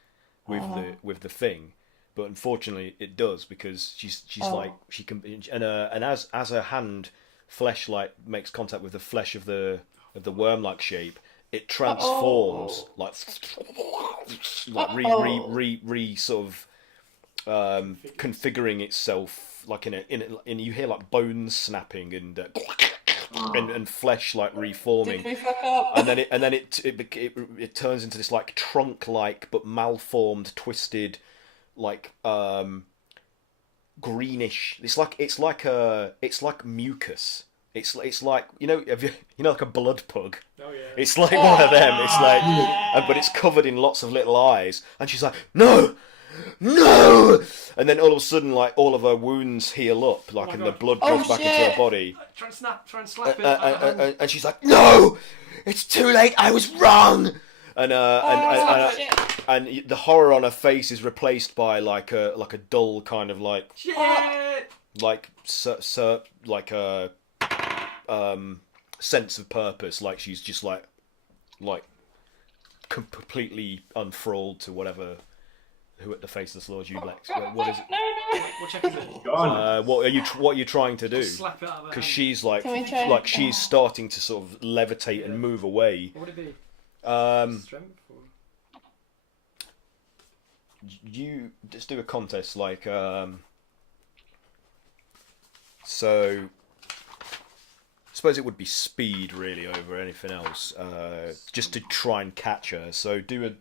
with the thing, but unfortunately it does, because she's like she can, and as her hand flesh like makes contact with the flesh of the worm-like shape, it transforms like re sort of configuring itself, like in you hear like bones snapping and flesh like reforming. Did we fuck up? And then it turns into this like trunk-like but malformed, twisted, like greenish. It's like mucus. It's like like a blood pug. Oh yeah. It's like one of them. It's like, but it's covered in lots of little eyes. And she's like, no. And then all of a sudden, like all of her wounds heal up, like, and the blood goes back into her body. Try and slap it. And she's like, no, it's too late. I was wrong. And the horror on her face is replaced by like a dull kind of like Shit! like a sense of purpose. Like she's just like completely unfurled to whatever. Who at the Faceless Lord you Lex? What is it? What check is it? What are you trying to do? Slap it out of her Because hand. she's like she's starting to sort of levitate and move away. What would it be? Strength? Or... You just do a contest like so. I suppose it would be speed really over anything else, just to try and catch her. So do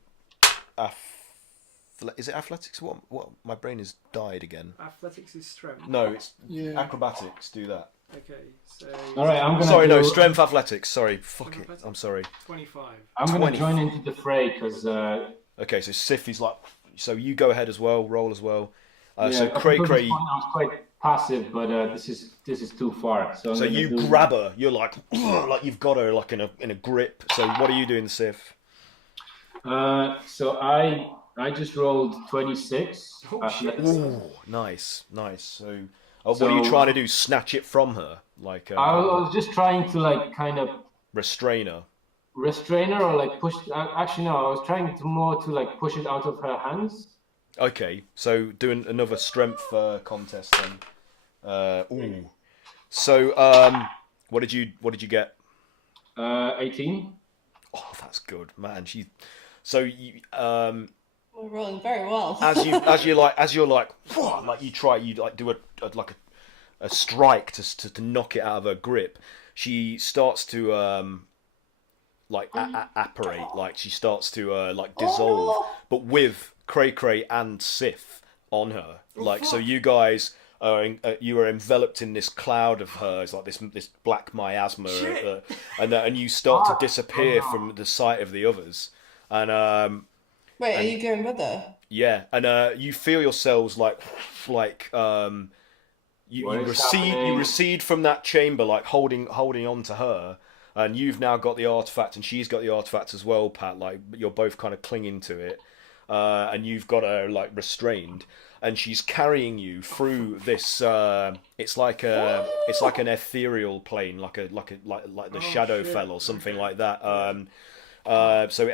is it athletics? What? My brain has died again. Athletics is strength. No, it's acrobatics. Do that. Okay, so... Alright, I'm gonna no, strength athletics. Sorry, fuck it. I'm sorry. 25. I'm gonna join into the fray, because... Okay, so Sif is like... So you go ahead as well, roll as well. yeah, So up Cray until Cray... this point I was quite passive, but this is too far. So you grab her, you're like you've got her like in a grip. So what are you doing, Sif? So I just rolled 26. Ooh, nice. So what are you trying to do? Snatch it from her? Like I was just trying to like kind of restrain her or like push. Actually, no, I was trying to more to like push it out of her hands. Okay, so doing another strength contest then. Ooh. So what did you get? 18. Oh, that's good, man. So you We're rolling very well. as you're like you try do a strike to knock it out of her grip. She starts to apparate, like she starts to dissolve, but with Cray Cray and Sif on her, so you guys you are enveloped in this cloud of hers, like this black miasma, and you start to disappear from the sight of the others, and Wait, are you going with her? yeah, and you feel yourselves you recede from that chamber, like holding on to her, and you've now got the artifact, and she's got the artifact as well, Pat. Like you're both kind of clinging to it, and you've got her like restrained, and she's carrying you through this. It's like an ethereal plane, like the Shadowfell or something like that. So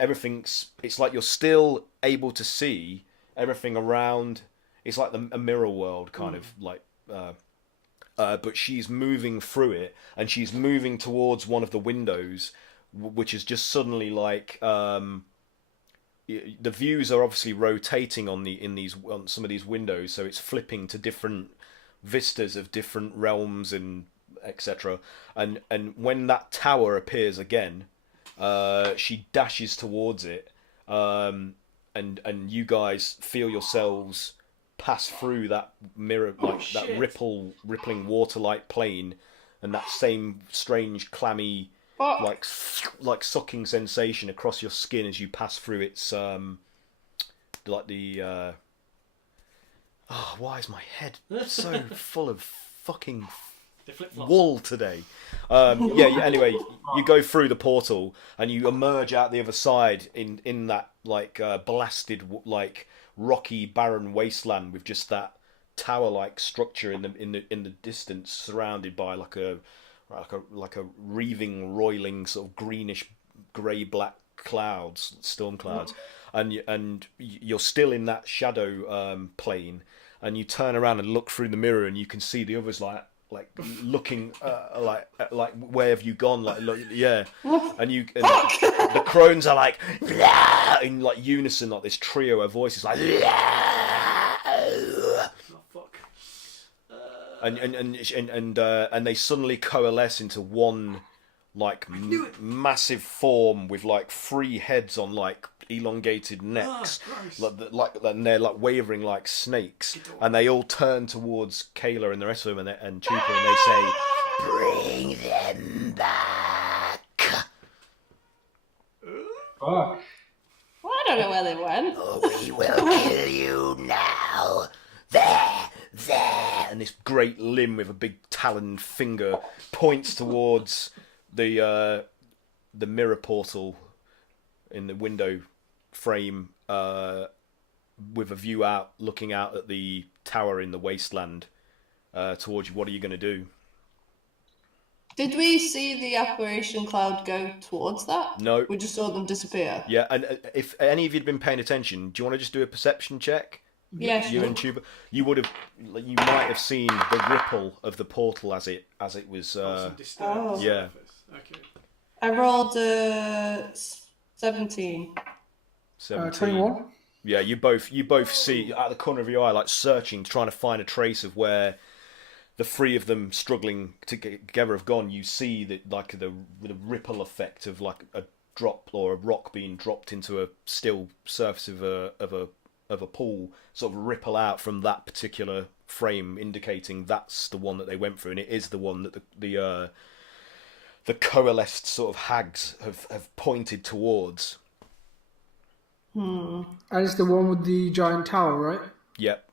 it's like you're still able to see everything around. It's like a mirror world kind of like. But she's moving through it, and she's moving towards one of the windows, which is just suddenly like the views are obviously rotating on some of these windows, so it's flipping to different vistas of different realms and etc. And when that tower appears again, she dashes towards it, and you guys feel yourselves pass through that mirror, that rippling water-like plane, and that same strange clammy, like sucking sensation across your skin as you pass through its why is my head so full of fucking wool today? Anyway, you go through the portal and you emerge out the other side in that like blasted like rocky barren wasteland with just that tower-like structure in the distance, surrounded by like a wreathing, roiling sort of greenish grey black clouds, storm clouds, and you're still in that shadow plane, and you turn around and look through the mirror and you can see the others like looking like where have you gone, and the crones are like in like unison, like this trio of voices like and they suddenly coalesce into one like massive form with like 3 heads on like elongated necks, and they're like wavering like snakes, and they all turn towards Kayla and the rest of them and Chupa, and they say, Bring them back. Fuck. Well, I don't know where they went. We will kill you now. There. and this great limb with a big taloned finger points towards the mirror portal in the window frame, with a view out, looking out at the tower in the wasteland towards you. What are you going to do? Did we see the apparition cloud go towards that? No. We just saw them disappear. Yeah, and if any of you'd been paying attention, do you want to just do a perception check? Yeah, You sure. and Tuba, you might have seen the ripple of the portal as it was. Yeah. Okay. I rolled 17. 21. Yeah, you both see out of the corner of your eye, like searching, trying to find a trace of where the 3 of them struggling together have gone. You see that like the ripple effect of like a drop or a rock being dropped into a still surface of a pool, sort of ripple out from that particular frame, indicating that's the one that they went through, and it is the one that the coalesced sort of hags have pointed towards. And it's the one with the giant tower, right? Yep.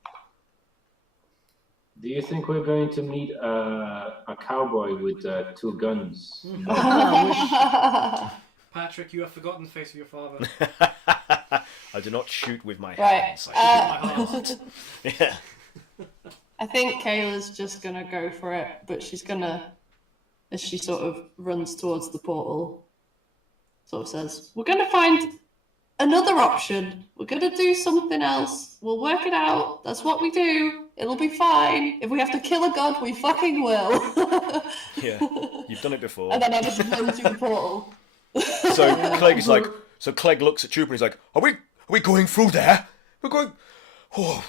Do you think we're going to meet a cowboy with 2 guns? Patrick, you have forgotten the face of your father. I do not shoot with my Right. hands. I shoot with my heart. Yeah. I think Kayla's just gonna go for it, but she's gonna, as she sort of runs towards the portal, sort of says, "We're gonna find another option. We're gonna do something else. We'll work it out. That's what we do. It'll be fine. If we have to kill a god, we fucking will." Yeah, you've done it before. And then I just run through the portal. So Clegg is like, Clegg looks at Trooper and he's like, "Are we going through there? We're going, oh,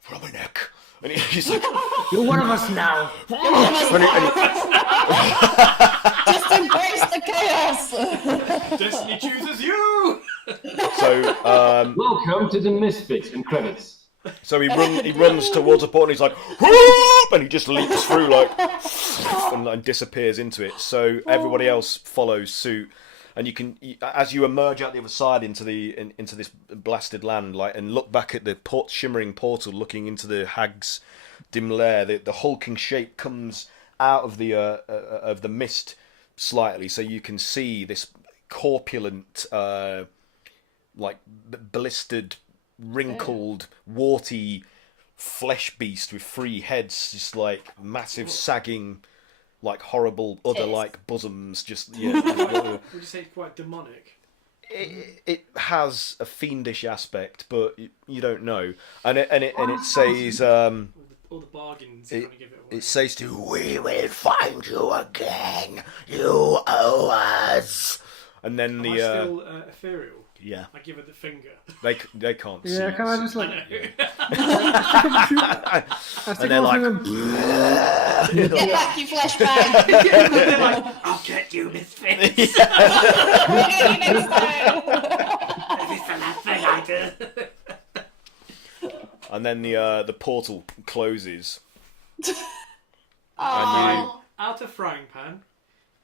from my neck." And he's like, You're one of us now. Just embrace the chaos. Destiny chooses you. So, Welcome to the Misfits and credits. so he runs towards the portal and he's like, "Whoop!" And he just leaps through like, and disappears into it. So everybody else follows suit. And you can, as you emerge out the other side into this blasted land, like, and look back at the shimmering portal, looking into the hag's dim lair, the hulking shape comes out of the mist slightly, so you can see this corpulent, like blistered wrinkled, warty flesh beast with 3 heads, just like massive sagging, like horrible udder-like bosoms. Just Would you say it's quite demonic? It has a fiendish aspect, but you don't know. And it says All the bargains trying to give it away. it says to We will find you again. You owe us. and then Am the I still ethereal? yeah I give it the finger. they can't see. Yeah, can I just I like? know. And they're like, Get back, you flesh bag! They're like, I'll get you, Misfits. This is We'll get you next time! the last thing I do. and then the portal closes. Oh, Out of frying pan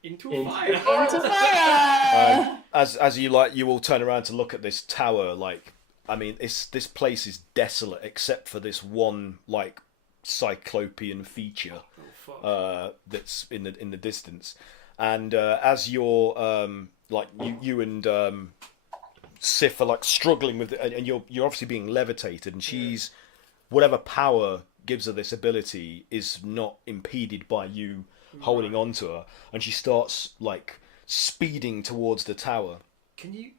into Into fire. into fire! As you all turn around to look at this tower, like, I mean, this place is desolate except for this one like cyclopean feature Oh, fuck. that's in the distance. And as you're like you and Sif are like struggling with it, and you're obviously being levitated, and she's whatever power gives her this ability is not impeded by you holding on to her, and she starts like speeding towards the tower. Can you,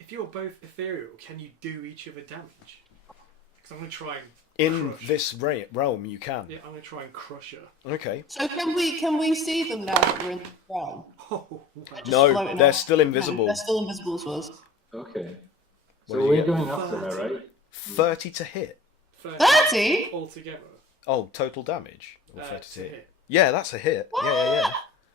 if you're both ethereal, can you do each other damage? Because I'm going to try and In crush. this realm, you can. Yeah, I'm going to try and crush her. Okay. So can we see them now that we're in the realm? Oh, wow. Just No, floating they're out. still invisible. They're still invisible to us. Okay. What So do you we're get? going after her, right? 30 to hit. 30? Altogether. Oh, total damage. Or 30 It's to a hit. hit. Yeah, that's a hit. Yeah.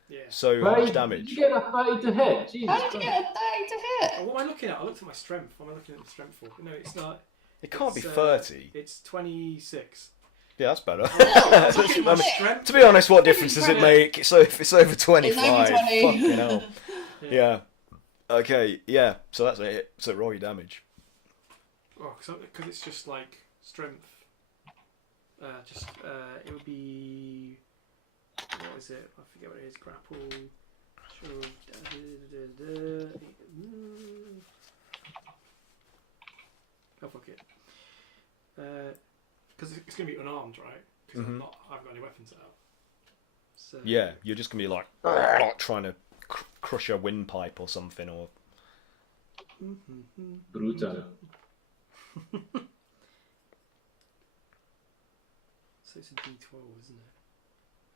Yeah. So how much Did damage? you get a 30 to hit? Jesus How did you Christ. get a 30 to hit? Oh, what am I looking at? I looked at my strength. What am I looking at the strength for? No, it's not. It can't be It's, 30. It's 26. Yeah, that's better. Look at my I mean, strength. to be honest, what difference does it make? So if it's over 25, It's over 20. fucking hell. Yeah. Okay, yeah. So that's a hit. So roll your damage. Oh, because it's just like strength. It would be. What is it? I forget what it is. Grapple. Shove. Oh, fuck it. Because it's going to be unarmed, right? Because I haven't got any weapons out. So, Yeah, you're just gonna be like trying to crush a windpipe or something, or Brutal. So it's a D12, isn't it?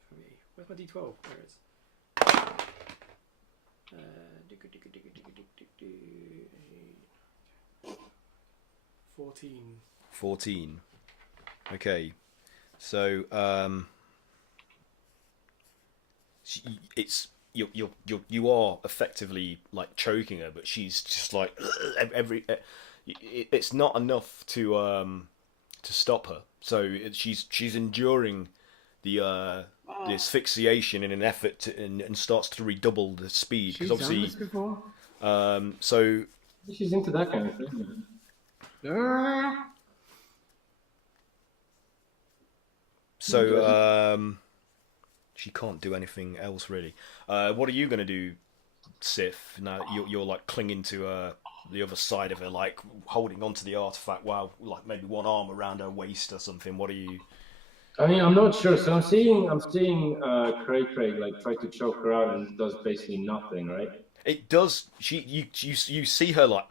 For me. Where's my D12? There it is. 14. 14. Okay, so it's you are effectively like choking her, but she's just like it's not enough to stop her. So she's enduring the asphyxiation in an effort to, and starts to redouble the speed because She's done obviously this before. so She's into that kind of thing. she can't do anything else really. What are you gonna do, Sif? Now you're like clinging to the other side of her, like holding onto the artifact while like maybe one arm around her waist or something. What are you? I mean, I'm not sure. So I'm seeing Cray like try to choke her out and does basically nothing, right? It does. You see her like,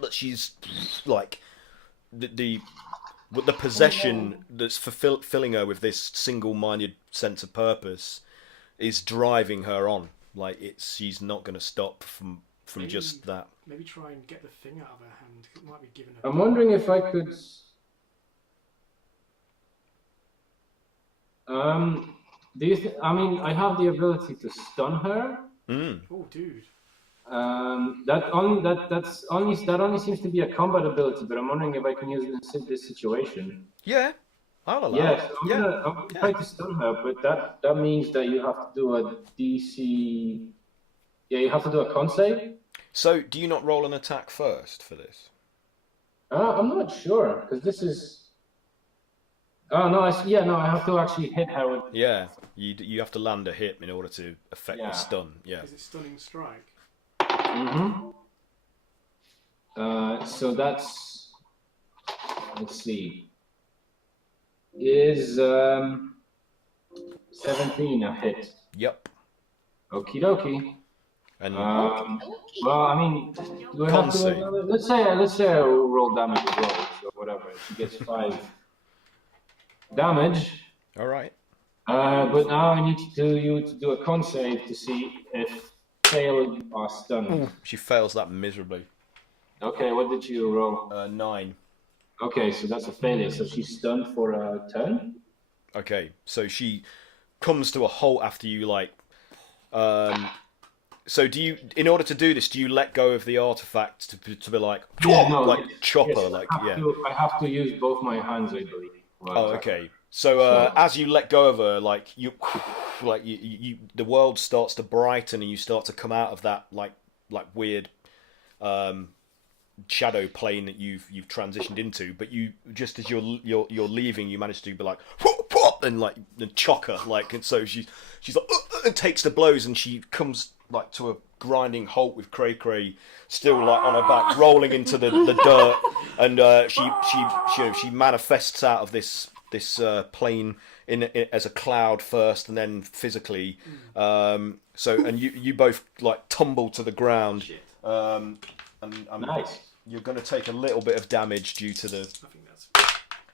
but she's like the possession that's filling her with this single-minded sense of purpose is driving her on. Like she's not going to stop from Maybe- just that. Maybe try and get the thing out of her hand. 'Cause it might be giving her. I'm wondering if I could. Do you? I mean, I have the ability to stun her. Oh, dude. That only seems to be a combat ability, but I'm wondering if I can use it in this situation. Yeah, I'll allow Yes, it. I'm gonna try to stun her, but that means that you have to do a DC. Yeah, you have to do a con save. So, do you not roll an attack first for this? I'm not sure because this is. Oh no! I have to actually hit her with. Yeah, you have to land a hit in order to affect Yeah. the stun. Yeah. Is it stunning strike? Mm-hmm. So that's, let's see, is 17 a hit? Yep. Okie dokie. And Well, I mean, do I have to? Con Let's say I roll damage as well, so whatever. She gets 5 damage. all right. But now I need you to do a con save to see if fail or stunned. She fails that miserably. Okay, what did you roll? 9. Okay, so that's a failure. So she's stunned for a turn. Okay, so she comes to a halt after you like. So do you, in order to do this, do you let go of the artifact to be like, chopper, yes, I have to use both my hands, I believe. Oh, okay. So as you let go of her, like you, the world starts to brighten, and you start to come out of that like weird shadow plane that you've transitioned into. But you, just as you're leaving, you manage to be like, and like chock her, like, and so she's like, and takes the blows, and she comes like to a grinding halt with Cray still like on her back, rolling into the dirt, and she manifests out of this plane in as a cloud first, and then physically. So and you both like tumble to the ground. And nice. You're going to take a little bit of damage due to the. I think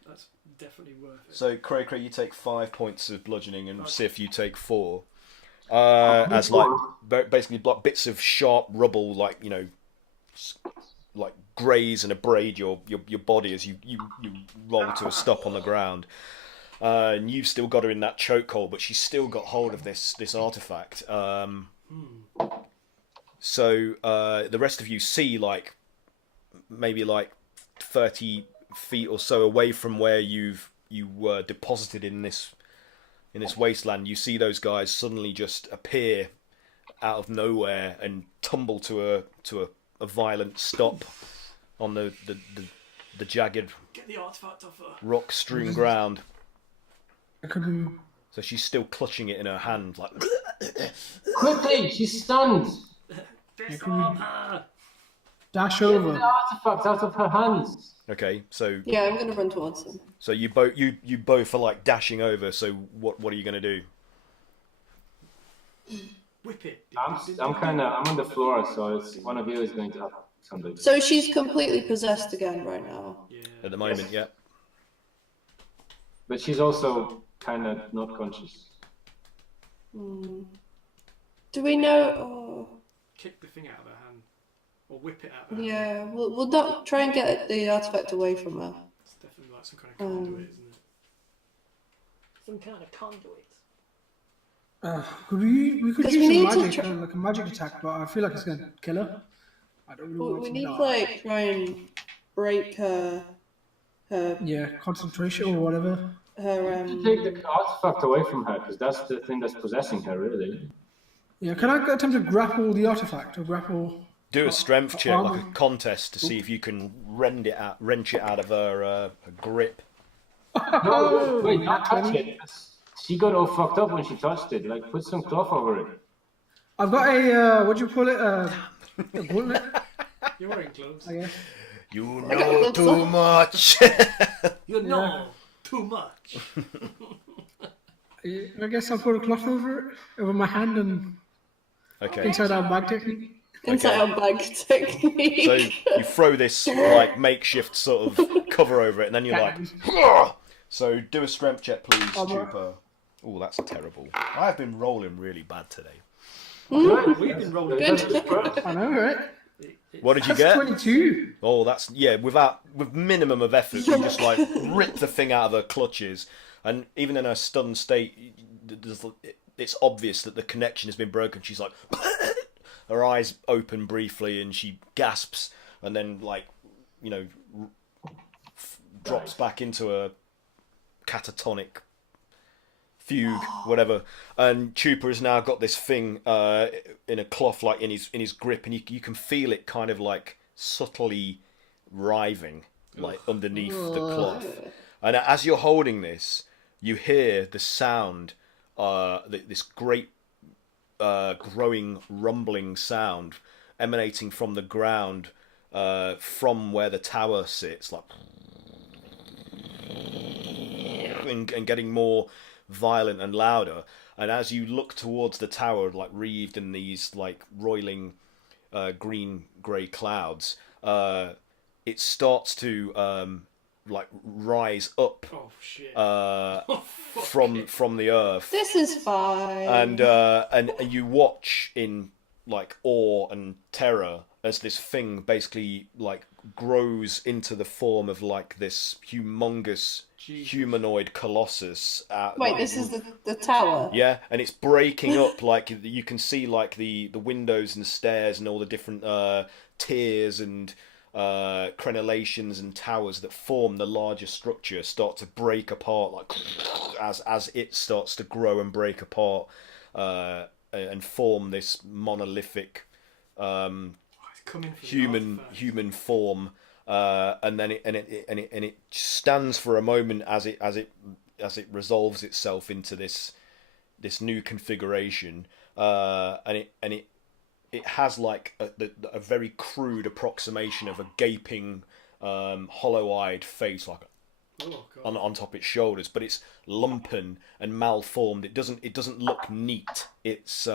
that's definitely worth it. So Cray, you take 5 points of bludgeoning, and Sif, you take 4. As like basically like bits of sharp rubble, like like graze and abrade your body as you roll to a stop on the ground. And you've still got her in that chokehold, but she's still got hold of this artifact. So the rest of you see like maybe like 30 feet or so away from where you were deposited in this wasteland, you see those guys suddenly just appear out of nowhere and tumble to a violent stop on the jagged, get the artifact off her, rock strewn ground. Could So she's still clutching it in her hand, like. Quickly, she's stunned. Disarm her. dash Get over? the artifact out of her hands. Okay, so Yeah, I'm gonna run towards him. so you both are like dashing over. So what are you gonna do? Whip it. I'm on the floor, so it's one of you is going to have something. So she's completely possessed again right now. Yeah. At the moment, yeah. But she's also kind of not conscious. Do we know? Oh, Kick the thing out of her hand, or whip it out of her hand. yeah, we'll not try and get the artifact away from her. It's definitely like some kind of conduit, isn't it? Some kind of conduit. We could 'Cause use we some need to magic, like a magic attack, but I feel like it's gonna kill her. I don't really Well, want we to need die. to like try and break her. Yeah, concentration or whatever. Take the artifact away from her, because that's the thing that's possessing her, really. Yeah, can I attempt to grapple the artifact or grapple? Do a strength check, armor? like a contest, to see if you can wrench it out of her grip. No, wait, not touch it. She got all fucked up when she touched it. Like, put some cloth over it. I've got a what do you call it? A gauntlet, You're wearing gloves. I guess. You know too much. You know too much. I guess I'll put a cloth over my hand and Okay. inside our bag technique. Inside our bag technique. So you throw this like makeshift sort of cover over it, and then you're like, "Ugh!" So do a strength check, please, Trooper. Oh, that's terrible. I've been rolling really bad today. We've been rolling. Good. I know, right? What did you That's get? 22. Oh, that's with minimum of effort, you just like rip the thing out of her clutches, and even in her stunned state, it's obvious that the connection has been broken. She's like, her eyes open briefly, and she gasps, and then like, drops back into a catatonic fugue, whatever. And Chupa has now got this thing in a cloth, like in his grip, and you can feel it kind of like subtly writhing, like underneath the cloth. And as you're holding this, you hear the sound, this great growing rumbling sound emanating from the ground, from where the tower sits, like, and getting more violent and louder. And as you look towards the tower, like wreathed in these like roiling grey clouds, it starts to like rise up Oh shit. from the earth, This is fine. and you watch in like awe and terror as this thing basically like grows into the form of like this humongous Jesus. humanoid colossus. Wait, this is the tower? Yeah, and it's breaking up. Like you can see like the windows and stairs and all the different tiers and crenellations and towers that form the larger structure start to break apart, like as it starts to grow and break apart and form this monolithic human form, and then it stands for a moment as it resolves itself into this new configuration, and it has like a very crude approximation of a gaping, hollow-eyed face, like on top of its shoulders, but it's lumpen and malformed. It doesn't look neat. It's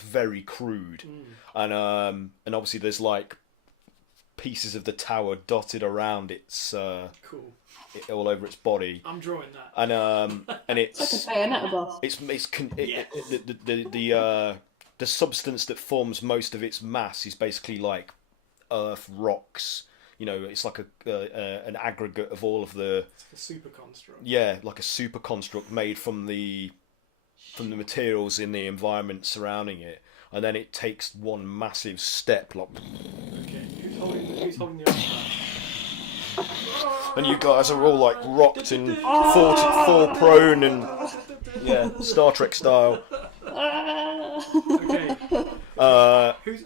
very crude, and obviously there's like pieces of the tower dotted around its Cool. all over its body. I'm drawing that. And it's It's like a Bayonetta boss. The substance that forms most of its mass is basically like earth, rocks. You know, it's like an aggregate of all of the. It's like a super construct. Yeah, like a super construct made from the materials in the environment surrounding it, and then it takes one massive step, like. Okay, who's holding the artifact? And you guys are all like rocked and fall prone and yeah, Star Trek style. Okay.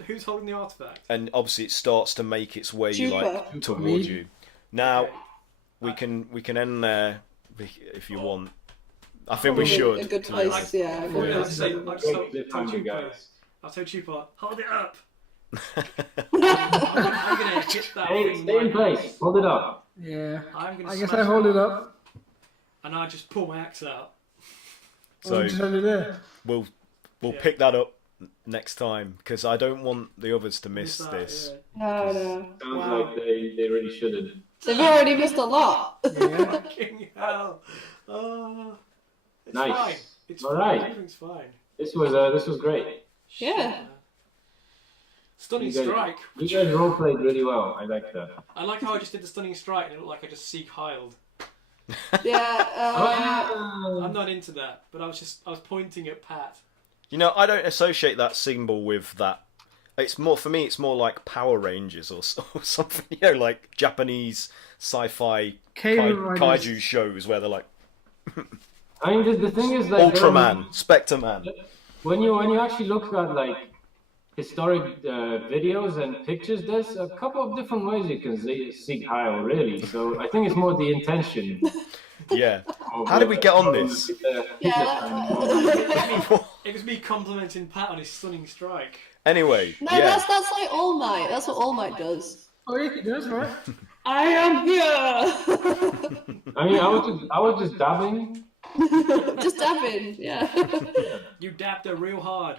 Who's holding the artifact? And obviously it starts to make its way like towards you. Now we can end there if you want. I think we should. A good place, yeah. I'll tell Chupar, hold it up. I'm gonna hit that thing. Stay in place. Hold it up. Yeah. I guess I hold it up. And I just pull my axe out. So just hold it there. we'll pick that up next time because I don't want the others to miss That, this. yeah. No. Sounds like they really shouldn't. They've already missed a lot. Yeah. Fucking hell. It's Nice. fine. It's All fine. right. Everything's fine. This was great. Yeah. Shit, man. Stunning You guys- strike. You guys roleplayed really well. I like that. I like how I just did the stunning strike and it looked like I just seek-hiled. Yeah. I'm not into that, but I was pointing at Pat. You know, I don't associate that symbol with that. It's more for me. It's more like Power Rangers or something. You know, like Japanese sci-fi kaiju shows where they're like I mean, the thing is, like, Ultraman, Spectre-Man. when you actually look at like historic videos and pictures, there's a couple of different ways you can seek Heil, really. So I think it's more the intention. Yeah. How did we get on this? It was me complimenting Pat on his stunning strike. Anyway, No, yeah. that's like All Might. That's what All Might does. Oh yeah, it does, right? I am here. I mean, I was just dabbing. Just dabbing, yeah. You dabbed her real hard.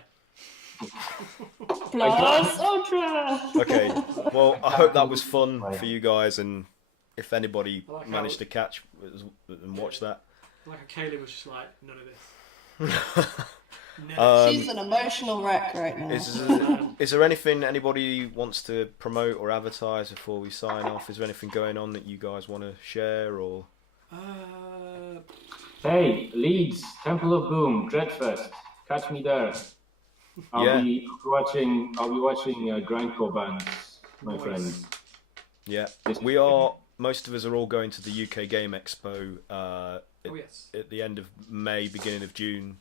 Plus Ultra. Okay. Well, I hope that was fun for you guys, and if anybody managed to catch and watch that. Like Kaylee was just like, none of this. She's an emotional wreck right now. Is there anything anybody wants to promote or advertise before we sign off? Is there anything going on that you guys want to share or? Hey, Leeds, Temple of Boom, Dreadfest. Catch me there. I'll be watching grindcore bands, my friends. Yeah, we are. Most of us are all going to the UK Game Expo at the end of May, beginning of June.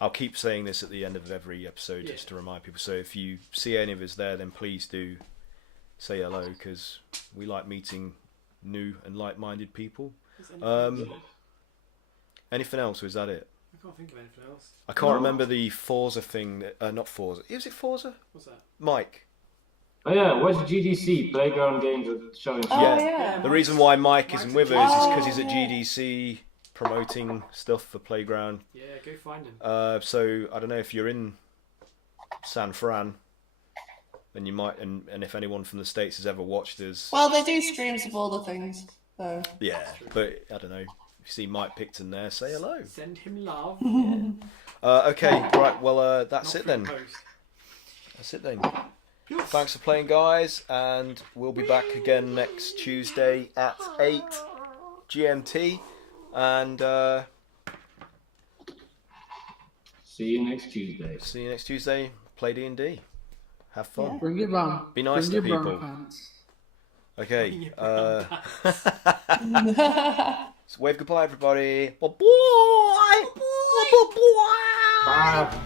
I'll keep saying this at the end of every episode just to remind people. So if you see any of us there, then please do say hello because we like meeting new and like-minded people. Anything else, or is that it? I can't think of anything else. I can't remember the Forza thing. Not Forza. Is it Forza? What's that? Mike. Oh yeah, what's GDC? Playground Games are showing. Oh, Yeah. yeah. The reason why Mike isn't with us is because he's at Oh, yeah. GDC promoting stuff for Playground. Yeah, go find him. So I don't know if you're in San Fran, then you might, and if anyone from the States has ever watched us. Well, they do streams of all the things, so. Yeah, but I don't know. If you see Mike Picton there, say hello. Send him love. Okay, right, well, that's Not it through then. post. That's it then. Thanks for playing, guys, and we'll be back again next Tuesday at 8 GMT. And See you next Tuesday. see you next Tuesday. Play D&D. Have fun. Bring it round. Be nice Bring to your brown people. pants. Okay. Brown So wave goodbye, everybody. Bye-bye. Bye-bye. Bye.